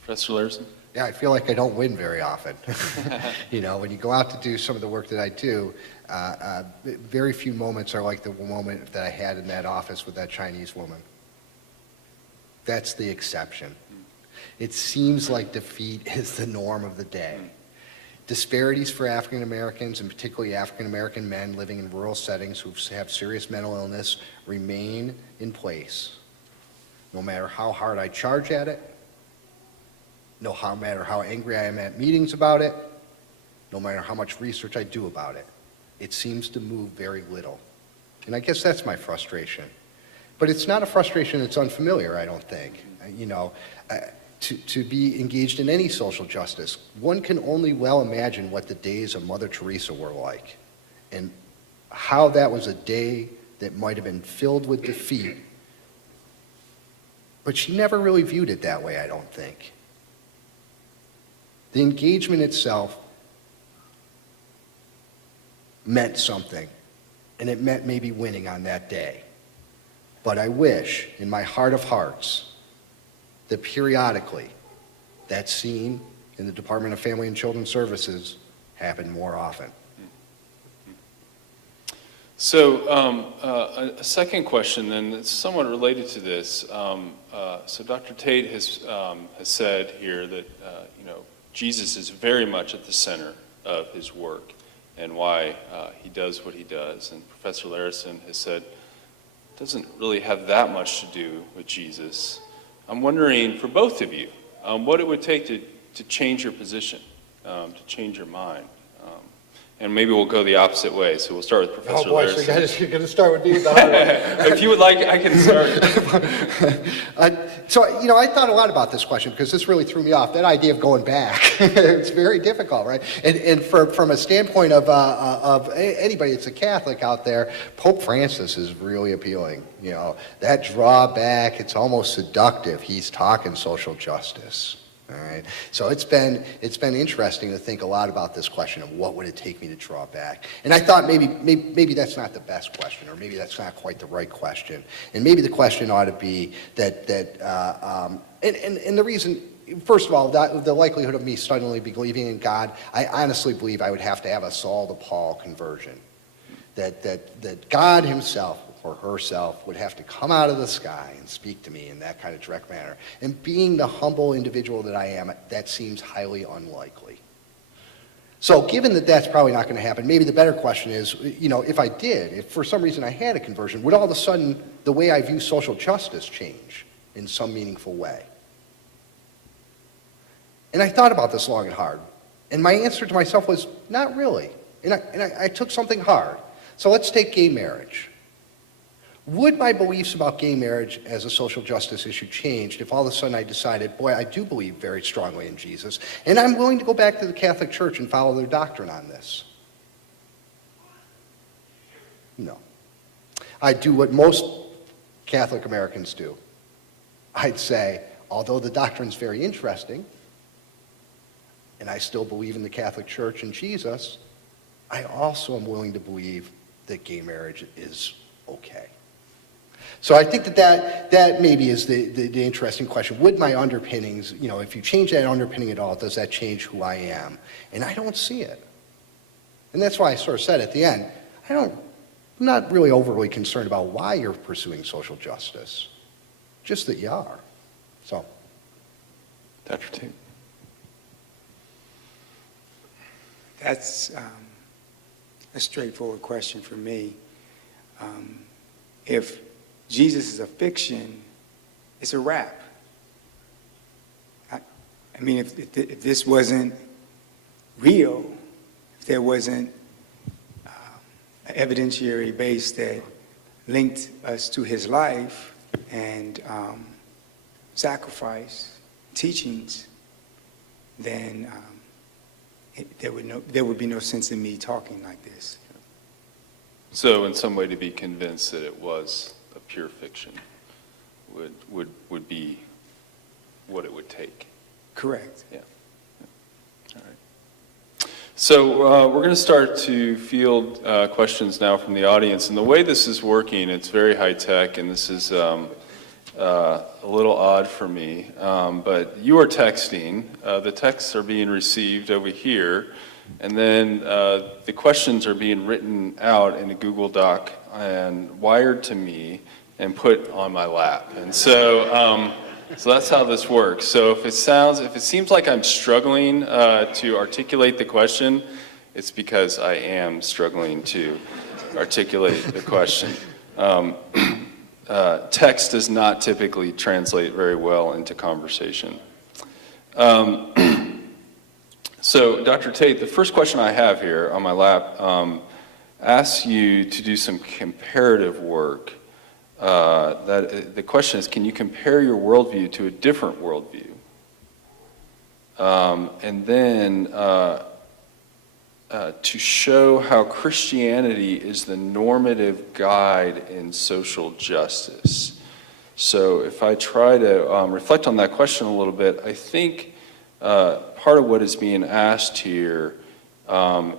Professor Larrison? Yeah, I feel like I don't win very often. You know, when you go out to do some of the work that I do, very few moments are like the moment that I had in that office with that Chinese woman. That's the exception. It seems like defeat is the norm of the day. Disparities for African Americans, and particularly African American men living in rural settings who have serious mental illness, remain in place. No matter how hard I charge at it, no matter how angry I am at meetings about it, no matter how much research I do about it, it seems to move very little. And I guess that's my frustration. But it's not a frustration that's unfamiliar, I don't think. You know, to be engaged in any social justice, one can only well imagine what the days of Mother Teresa were like, and how that was a day that might have been filled with defeat. But she never really viewed it that way, I don't think. The engagement itself meant something, and it meant maybe winning on that day. But I wish, in my heart of hearts, that periodically that scene in the Department of Family and Children's Services happened more often. So a second question then that's somewhat related to this. So Dr. Tate has said here that Jesus is very much at the center of his work and why he does what he does. And Professor Larrison has said it doesn't really have that much to do with Jesus. I'm wondering, for both of you, what it would take to change your position, to change your mind. And maybe we'll go the opposite way. So we'll start with Professor Larrison. So you're going to start with me. The hard way. If you would like, I can start. So, you know, I thought a lot about this question because this really threw me off. That idea of going back, it's very difficult, right? And from a standpoint of anybody that's a Catholic out there, Pope Francis is really appealing. You know, that drawback, it's almost seductive. He's talking social justice. All right. So it's been interesting to think a lot about this question of what would it take me to draw back. And I thought maybe that's not the best question, or maybe that's not quite the right question. And maybe the question ought to be that and the reason, first of all, that the likelihood of me suddenly believing in God, I honestly believe I would have to have a Saul to Paul conversion. That God himself or herself would have to come out of the sky and speak to me in that kind of direct manner. And being the humble individual that I am, that seems highly unlikely. So given that that's probably not going to happen, maybe the better question is, you know, if I did, if for some reason I had a conversion, would all of a sudden the way I view social justice change in some meaningful way? And I thought about this long and hard. And my answer to myself was, not really. And I took something hard. So let's take gay marriage. Would my beliefs about gay marriage as a social justice issue change if all of a sudden I decided, boy, I do believe very strongly in Jesus, and I'm willing to go back to the Catholic Church and follow their doctrine on this? No. I'd do what most Catholic Americans do. I'd say, although the doctrine's very interesting, and I still believe in the Catholic Church and Jesus, I also am willing to believe that gay marriage is okay. So I think that maybe is the interesting question. Would my underpinnings, you know, if you change that underpinning at all, does that change who I am? And I don't see it. And that's why I sort of said at the end, I'm not really overly concerned about why you're pursuing social justice, just that you are. So. Dr. Tate. That's a straightforward question for me. If Jesus is a fiction, it's a wrap. I mean, if this wasn't real, if there wasn't an evidentiary base that linked us to his life and sacrifice, teachings, then there would be no sense in me talking like this. So in some way to be convinced that it was a pure fiction would be what it would take. Correct. Yeah. All right. So we're going to start to field questions now from the audience. And the way this is working, it's very high tech, and this is a little odd for me. But you are texting. The texts are being received over here. And then the questions are being written out in a Google Doc and wired to me and put on my lap. And so, so that's how this works. So if it seems like I'm struggling to articulate the question, it's because I am struggling to articulate the question. Text does not typically translate very well into conversation. So, Dr. Tate, the first question I have here on my lap asks you to do some comparative work. The question is, can you compare your worldview to a different worldview? And then to show how Christianity is the normative guide in social justice. So if I try to reflect on that question a little bit, I think part of what is being asked here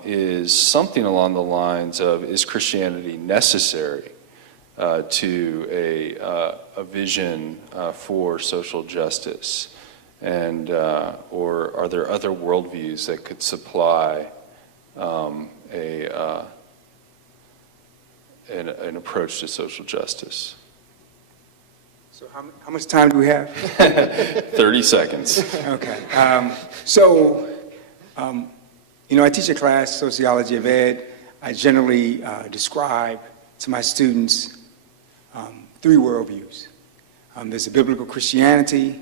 is something along the lines of, is Christianity necessary to a vision for social justice? And, or are there other worldviews that could supply an approach to social justice? So how much time do we have? 30 seconds. Okay. You know, I teach a class, Sociology of Ed. I generally describe to my students 3 worldviews. There's a biblical Christianity.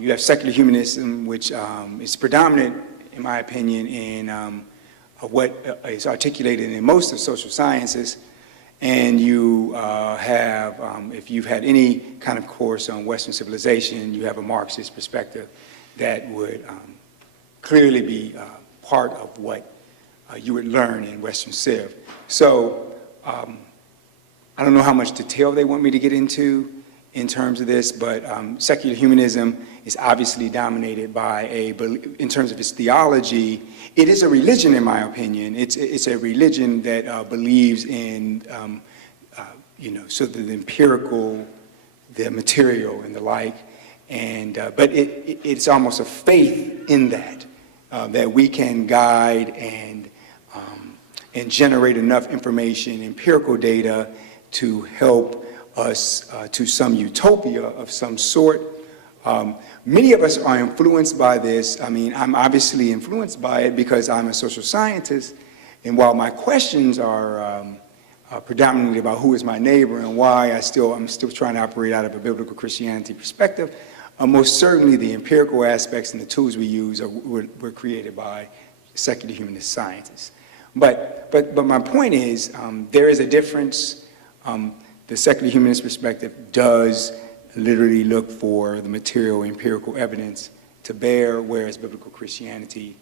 You have secular humanism, which is predominant, in my opinion, in what is articulated in most of social sciences. And you have, if you've had any kind of course on Western civilization, you have a Marxist perspective that would clearly be part of what you would learn in Western Civ. So I don't know how much detail they want me to get into in terms of this, but secular humanism is obviously dominated by in terms of its theology, it is a religion, in my opinion. It's a religion that believes in, you know, sort of the empirical, the material, and the like. And but it's almost a faith in that that we can guide and generate enough information, empirical data, to help us to some utopia of some sort. Many of us are influenced by this. I mean, I'm obviously influenced by it because I'm a social scientist, and while my questions are predominantly about who is my neighbor and why I'm still trying to operate out of a biblical Christianity perspective, most certainly the empirical aspects and the tools we use were created by secular humanist scientists. But my point is, there is a difference. The secular humanist perspective does literally look for the material empirical evidence to bear, whereas biblical Christianity,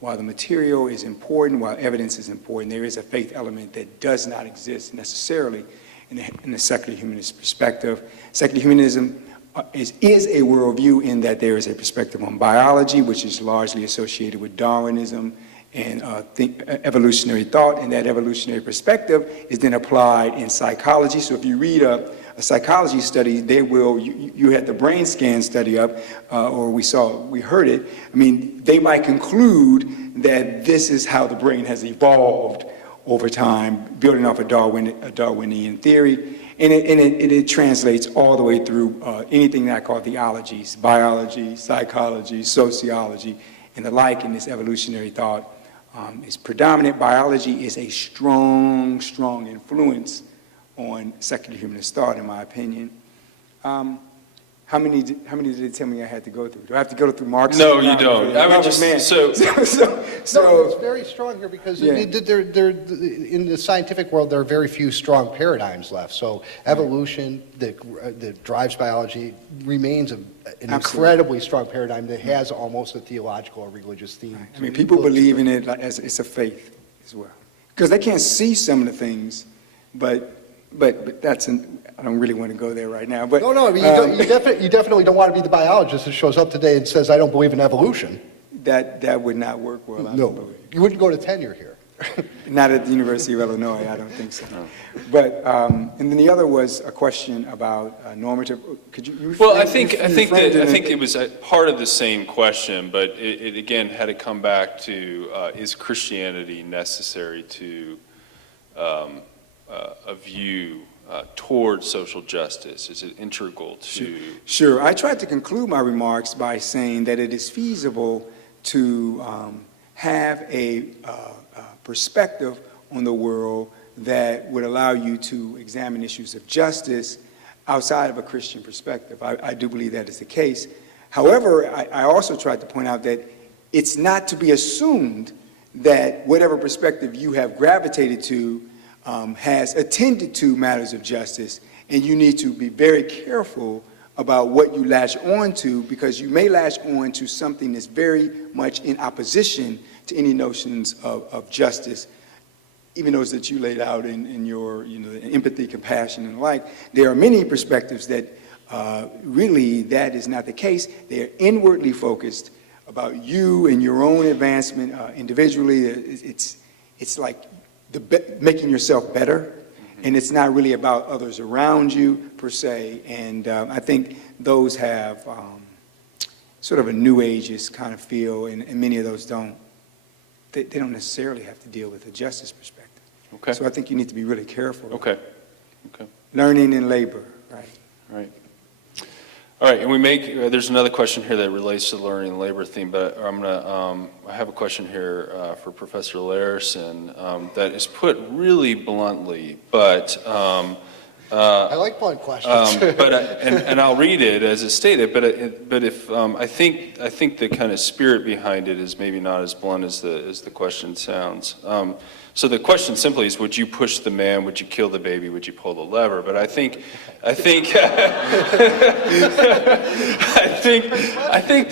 while the material is important, while evidence is important, there is a faith element that does not exist necessarily in the secular humanist perspective. Secular humanism is a worldview in that there is a perspective on biology, which is largely associated with Darwinism and evolutionary thought, and that evolutionary perspective is then applied in psychology. So if you read a psychology study, you had the brain scan study up, or we heard it. I mean, they might conclude that this is how the brain has evolved over time, building off a Darwinian theory, and it translates all the way through anything that I call theologies, biology, psychology, sociology, and the like in this evolutionary thought. Is predominant. Biology is a strong influence on secular humanist thought, in my opinion. How many did they tell me I had to go through? Do I have to go through Marx? No, you don't. I would just, so it's very strong here because in the scientific world, there are very few strong paradigms left. So evolution that drives biology remains an incredibly strong paradigm that has almost a theological or religious theme. Right. I mean, people believe in it as it's a faith as well. Because they can't see some of the things, but but I don't really want to go there right now, but. No, I mean, you definitely don't want to be the biologist that shows up today and says, I don't believe in evolution. That would not work well, I don't No, believe. you wouldn't go to tenure here. Not at the University of Illinois, I don't think so. But, and then the other was a question about normative, could you? Well, I think it was a part of the same question, but it again had to come back to, is Christianity necessary to a view towards social justice? Is it integral to? Sure. I tried to conclude my remarks by saying that it is feasible to have a perspective on the world that would allow you to examine issues of justice outside of a Christian perspective. I do believe that is the case. However, I also tried to point out that it's not to be assumed that whatever perspective you have gravitated to has attended to matters of justice, and you need to be very careful about what you latch on to, because you may latch on to something that's very much in opposition to any notions of justice, even those that you laid out in your empathy, compassion, and the like. There are many perspectives that really that is not the case. They are inwardly focused about you and your own advancement individually. It's like making yourself better, and it's not really about others around you per se. And I think those have sort of a New Ageist kind of feel, and many of those don't. They don't necessarily have to deal with a justice perspective. Okay. So I think you need to be really careful. Okay. Learning and labor, right? Right. All right, and there's another question here that relates to the learning and labor theme, but I have a question here for Professor Larrison that is put really bluntly, but I like blunt questions. and I'll read it as it's stated, but if I think the kind of spirit behind it is maybe not as blunt as the question sounds. So the question simply is, would you push the man? Would you kill the baby? Would you pull the lever? But I think the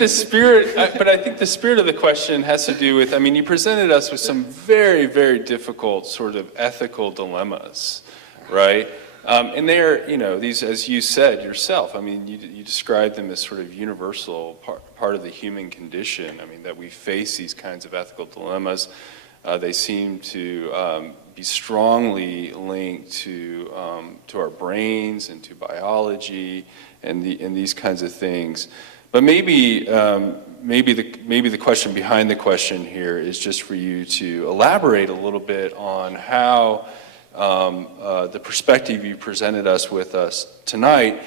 spirit of the question has to do with, I mean, you presented us with some very, very difficult sort of ethical dilemmas, right? And they're, these, as you said yourself, I mean, you described them as sort of universal part of the human condition. I mean, that we face these kinds of ethical dilemmas. They seem to be strongly linked to our brains and to biology and these kinds of things. But maybe the question behind the question here is just for you to elaborate a little bit on how the perspective you presented us with tonight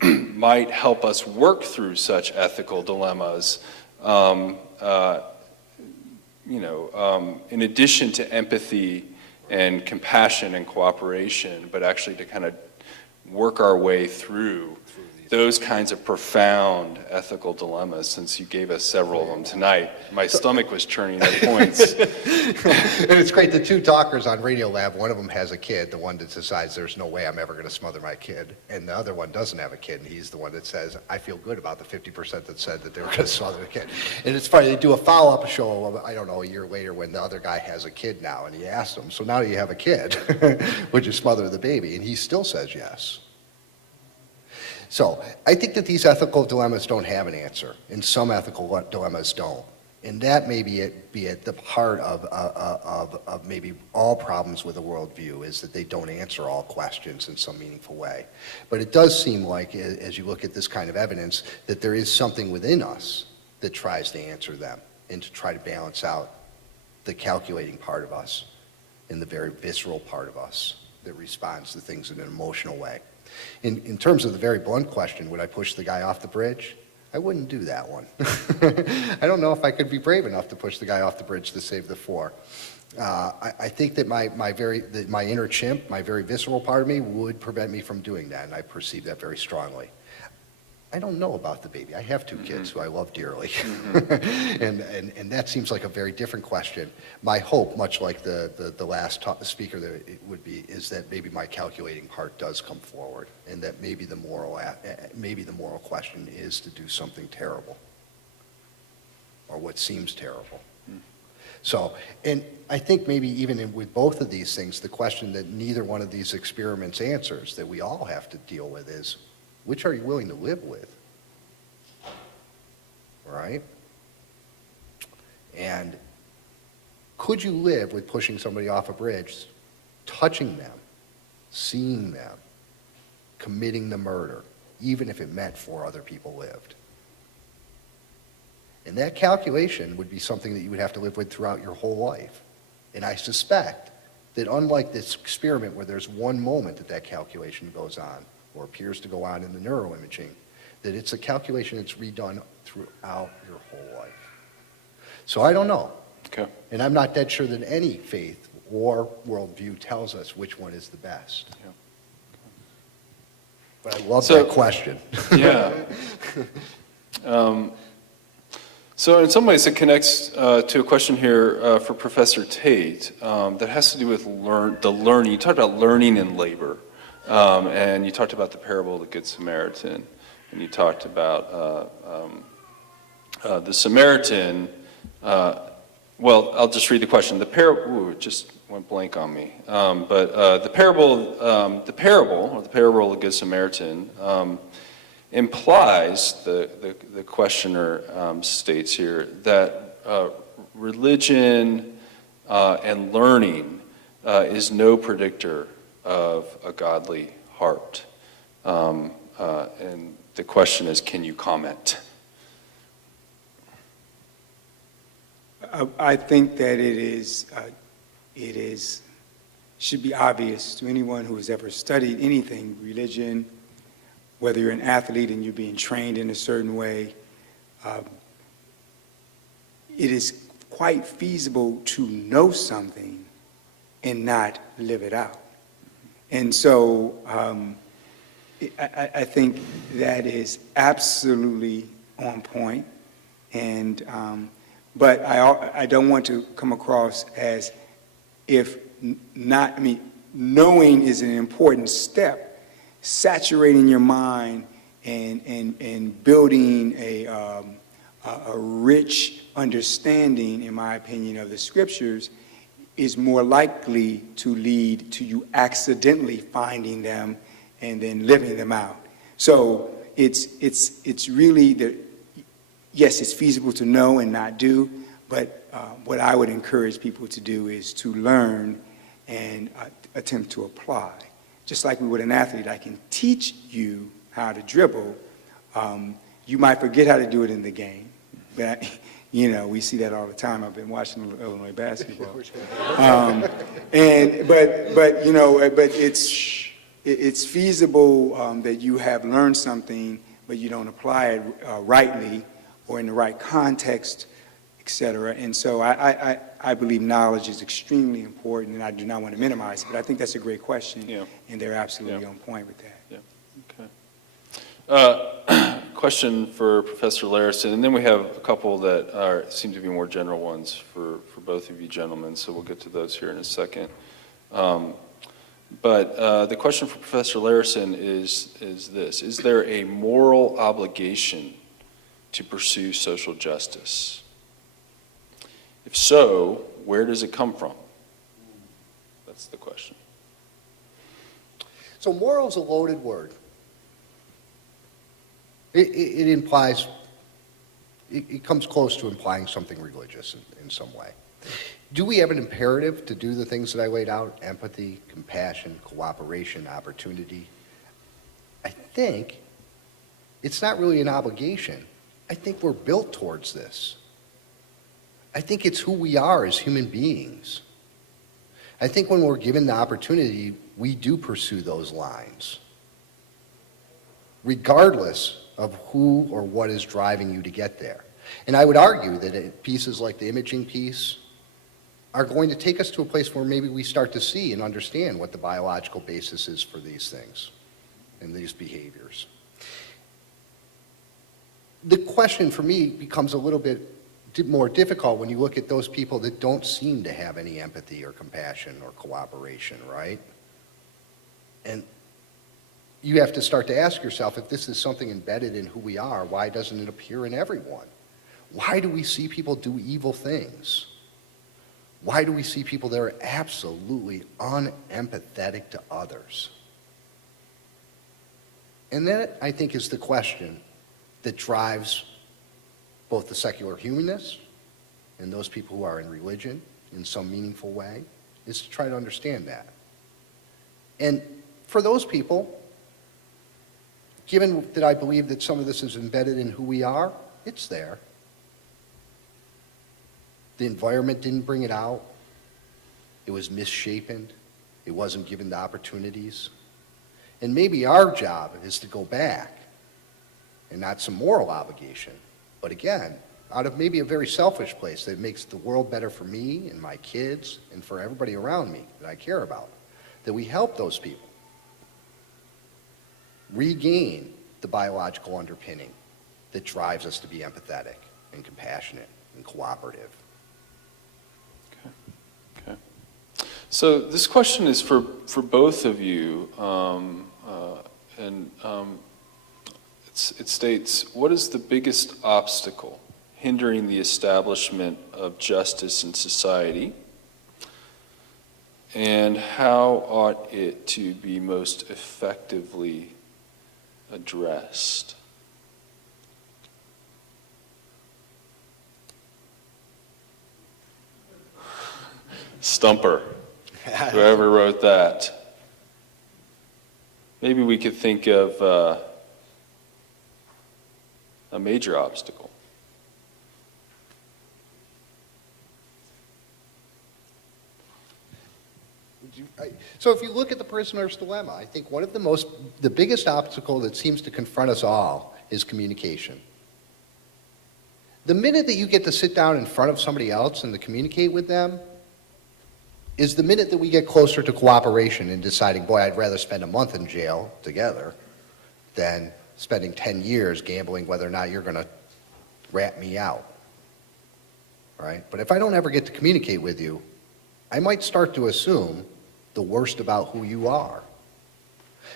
might help us work through such ethical dilemmas. In addition to empathy and compassion and cooperation, but actually to kind of work our way through those kinds of profound ethical dilemmas, since you gave us several of them tonight. My stomach was churning at points. And it's great, the two talkers on Radiolab, one of them has a kid, the one that decides there's no way I'm ever going to smother my kid, and the other one doesn't have a kid, and he's the one that says, I feel good about the 50% that said that they were going to smother the kid. And it's funny, they do a follow-up show, I don't know, a year later when the other guy has a kid now, and he asked him, so now you have a kid, would you smother the baby? And he still says yes. So I think that these ethical dilemmas don't have an answer, and some ethical dilemmas don't. And that may be at the heart of maybe all problems with a worldview, is that they don't answer all questions in some meaningful way. But it does seem like, as you look at this kind of evidence, that there is something within us that tries to answer them and to try to balance out the calculating part of us and the very visceral part of us that responds to things in an emotional way. In terms of the very blunt question, would I push the guy off the bridge? I wouldn't do that one. I don't know if I could be brave enough to push the guy off the bridge to save the four. I think that my inner chimp, my very visceral part of me, would prevent me from doing that, and I perceive that very strongly. I don't know about the baby. I have two kids who I love dearly. and that seems like a very different question. My hope, much like the last speaker that it would be, is that maybe my calculating part does come forward, and that maybe the moral question is to do something terrible, or what seems terrible. So, and I think maybe even with both of these things, the question that neither one of these experiments answers that we all have to deal with is, which are you willing to live with? Right? And could you live with pushing somebody off a bridge, touching them, seeing them, committing the murder, even if it meant 4 other people lived? And that calculation would be something that you would have to live with throughout your whole life. And I suspect that unlike this experiment where there's one moment that that calculation goes on, or appears to go on in the neuroimaging, that it's a calculation that's redone throughout your whole life. So I don't know. Okay. And I'm not dead sure that any faith or worldview tells us which one is the best. Yeah. But I love that question. Yeah. So in some ways it connects to a question here for Professor Tate that has to do with the learning. You talked about learning and labor, and you talked about the parable of the Good Samaritan, and you talked about the Samaritan. Well, I'll just read the question. The parable, it just went blank on me. But the parable of the Good Samaritan implies, the questioner states here, that religion and learning is no predictor of a godly heart. And the question is, can you comment? I think that should be obvious to anyone who has ever studied anything, religion, whether you're an athlete and you're being trained in a certain way. It is quite feasible to know something and not live it out. And so I think that is absolutely on point. And but I don't want to come across as if not, I mean, knowing is an important step. Saturating your mind and building a rich understanding, in my opinion, of the scriptures is more likely to lead to you accidentally finding them and then living them out. So it's really yes, it's feasible to know and not do, but what I would encourage people to do is to learn and attempt to apply. Just like we would an athlete, I can teach you how to dribble. You might forget how to do it in the game, but we see that all the time. I've been watching Illinois basketball, but it's feasible that you have learned something, but you don't apply it rightly or in the right context, etc. And so I believe knowledge is extremely important, and I do not want to minimize it, but I think that's a great question, and they're absolutely on point with that. Okay. Question for Professor Larrison, and then we have a couple that seem to be more general ones for both of you gentlemen, so we'll get to those here in a second. But the question for Professor Larrison is this: is there a moral obligation to pursue social justice? If so, where does it come from? That's the question. So moral is a loaded word. It implies, it comes close to implying something religious in some way. Do we have an imperative to do the things that I laid out? Empathy, compassion, cooperation, opportunity. I think it's not really an obligation. I think we're built towards this. I think it's who we are as human beings. I think when we're given the opportunity, we do pursue those lines, regardless of who or what is driving you to get there. And I would argue that pieces like the imaging piece are going to take us to a place where maybe we start to see and understand what the biological basis is for these things and these behaviors. The question for me becomes a little bit more difficult when you look at those people that don't seem to have any empathy or compassion or cooperation, right? And you have to start to ask yourself, if this is something embedded in who we are, why doesn't it appear in everyone? Why do we see people do evil things? Why do we see people that are absolutely unempathetic to others? And that, I think, is the question that drives both the secular humanists and those people who are in religion in some meaningful way, is to try to understand that. And for those people, given that I believe that some of this is embedded in who we are, it's there. The environment didn't bring it out. It was misshapen. It wasn't given the opportunities. And maybe our job is to go back, and not some moral obligation, but again, out of maybe a very selfish place that makes the world better for me and my kids and for everybody around me that I care about, that we help those people regain the biological underpinning that drives us to be empathetic and compassionate and cooperative. Okay. So this question is for both of you, it states, what is the biggest obstacle hindering the establishment of justice in society, and how ought it to be most effectively addressed? Stumper, whoever wrote that. Maybe we could think of a major obstacle. So if you look at the prisoner's dilemma, I think one of the biggest obstacle that seems to confront us all is communication. The minute that you get to sit down in front of somebody else and to communicate with them is the minute that we get closer to cooperation and deciding, boy, I'd rather spend a month in jail together than spending 10 years gambling whether or not you're going to rat me out, right? But if I don't ever get to communicate with you, I might start to assume the worst about who you are.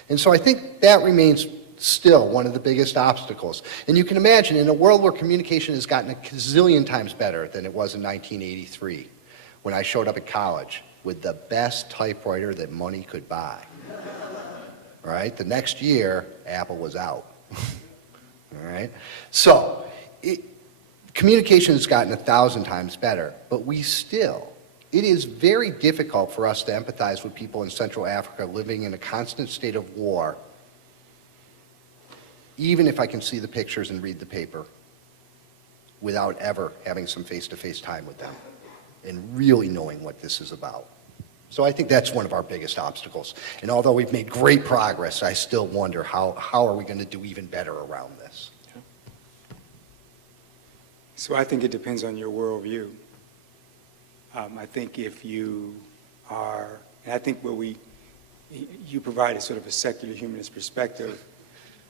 And so I think that remains still one of the biggest obstacles. And you can imagine in a world where communication has gotten a gazillion times better than it was in 1983, when I showed up at college with the best typewriter that money could buy. Right? The next year, Apple was out. All right? So, communication has gotten 1,000 times better, but it is very difficult for us to empathize with people in Central Africa living in a constant state of war, even if I can see the pictures and read the paper, without ever having some face-to-face time with them and really knowing what this is about. So I think that's one of our biggest obstacles. And although we've made great progress, I still wonder how are we going to do even better around this? So I think it depends on your worldview. I think if you are, and I think you provided sort of a secular humanist perspective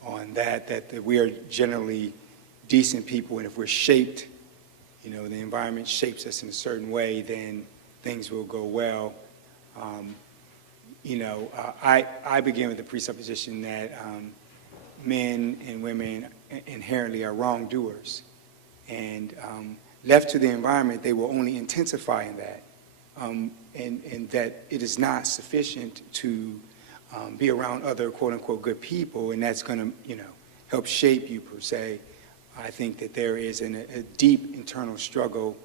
on that we are generally decent people, and if we're shaped, the environment shapes us in a certain way, then things will go well. I begin with the presupposition that men and women inherently are wrongdoers, and left to the environment, they will only intensify in that, and that it is not sufficient to be around other quote-unquote good people, and that's going to, help shape you per se. I think that there is a deep internal struggle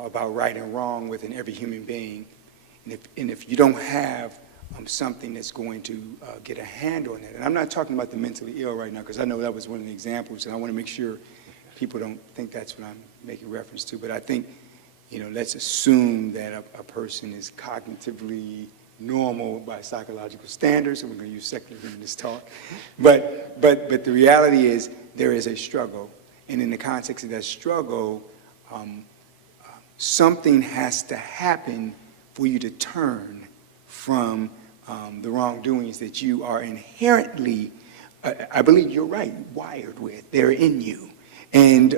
about right and wrong within every human being, and if you don't have something that's going to get a handle on it, and I'm not talking about the mentally ill right now, because I know that was one of the examples, and I want to make sure people don't think that's what I'm making reference to, but I think, let's assume that a person is cognitively normal by psychological standards, and we're going to use secular humanist talk. But the reality is there is a struggle, and in the context of that struggle, something has to happen for you to turn from the wrongdoings that you are inherently, I believe you're right, wired with. They're in you. And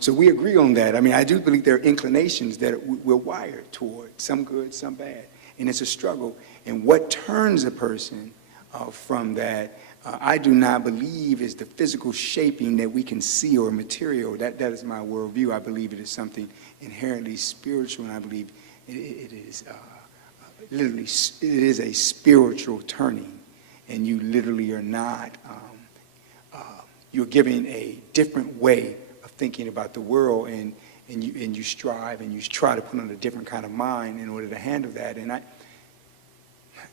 so we agree on that. I mean, I do believe there are inclinations that we're wired toward, some good, some bad. And it's a struggle. And what turns a person from that, I do not believe is the physical shaping that we can see or material. That is my worldview. I believe it is something inherently spiritual, and I believe It is literally, it is a spiritual turning, and you literally are not, you're giving a different way of thinking about the world, and you strive and you try to put on a different kind of mind in order to handle that. And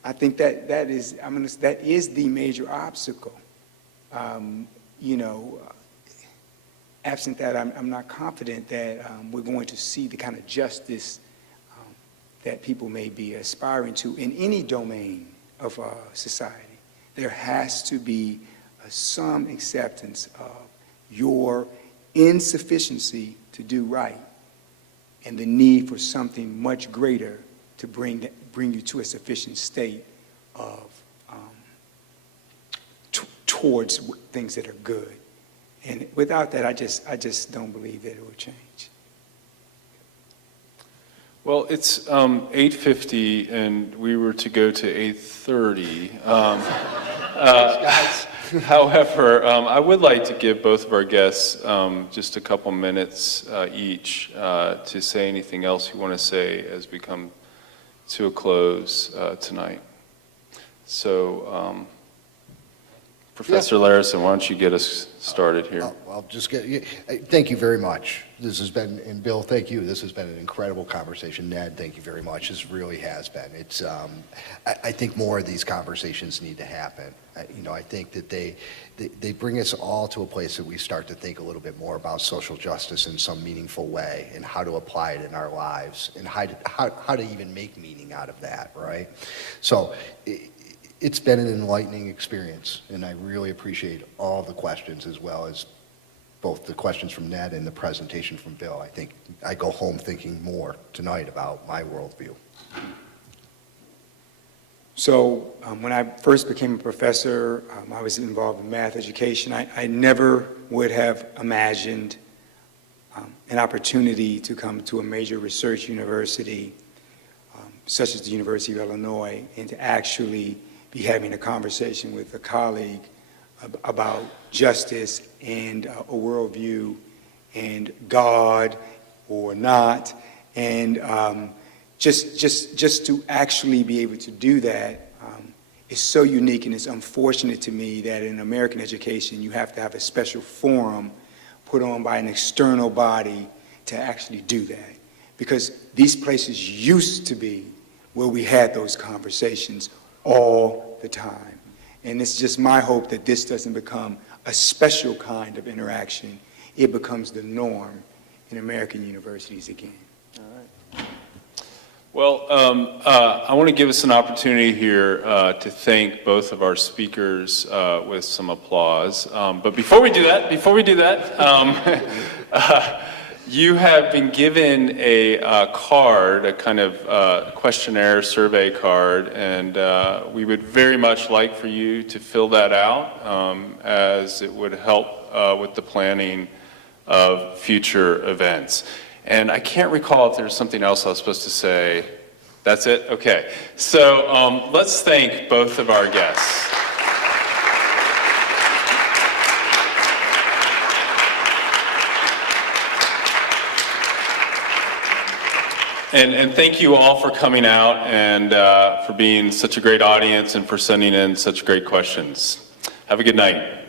I think that is the major obstacle. Absent that, I'm not confident that we're going to see the kind of justice that people may be aspiring to in any domain of society. There has to be some acceptance of your insufficiency to do right and the need for something much greater to bring you to a sufficient state of towards things that are good. And without that, I just don't believe that it will change. Well, it's 8:50, and we were to go to 8:30. However, I would like to give both of our guests just a couple minutes each to say anything else you want to say as we come to a close tonight. So, Professor Larrison, why don't you get us started here? I'll just thank you very much. This has been, and Bill, thank you. This has been an incredible conversation. Ned, thank you very much. This really has been. It's, I think more of these conversations need to happen. I think that they bring us all to a place that we start to think a little bit more about social justice in some meaningful way and how to apply it in our lives and how to even make meaning out of that, right? So, it's been an enlightening experience, and I really appreciate all the questions as well as both the questions from Ned and the presentation from Bill. I think I go home thinking more tonight about my worldview. So when I first became a professor, I was involved in math education. I never would have imagined an opportunity to come to a major research university such as the University of Illinois and to actually be having a conversation with a colleague about justice and a worldview and God or not, and just to actually be able to do that is so unique, and it's unfortunate to me that in American education you have to have a special forum put on by an external body to actually do that, because these places used to be where we had those conversations all the time. And it's just my hope that this doesn't become a special kind of interaction. It becomes the norm in American universities again. All right. Well, I want to give us an opportunity here to thank both of our speakers with some applause. But before we do that, you have been given a card, a kind of questionnaire survey card, and we would very much like for you to fill that out as it would help with the planning of future events. And I can't recall if there's something else I was supposed to say. That's it? Okay. So let's thank both of our guests. And thank you all for coming out and for being such a great audience and for sending in such great questions. Have a good night.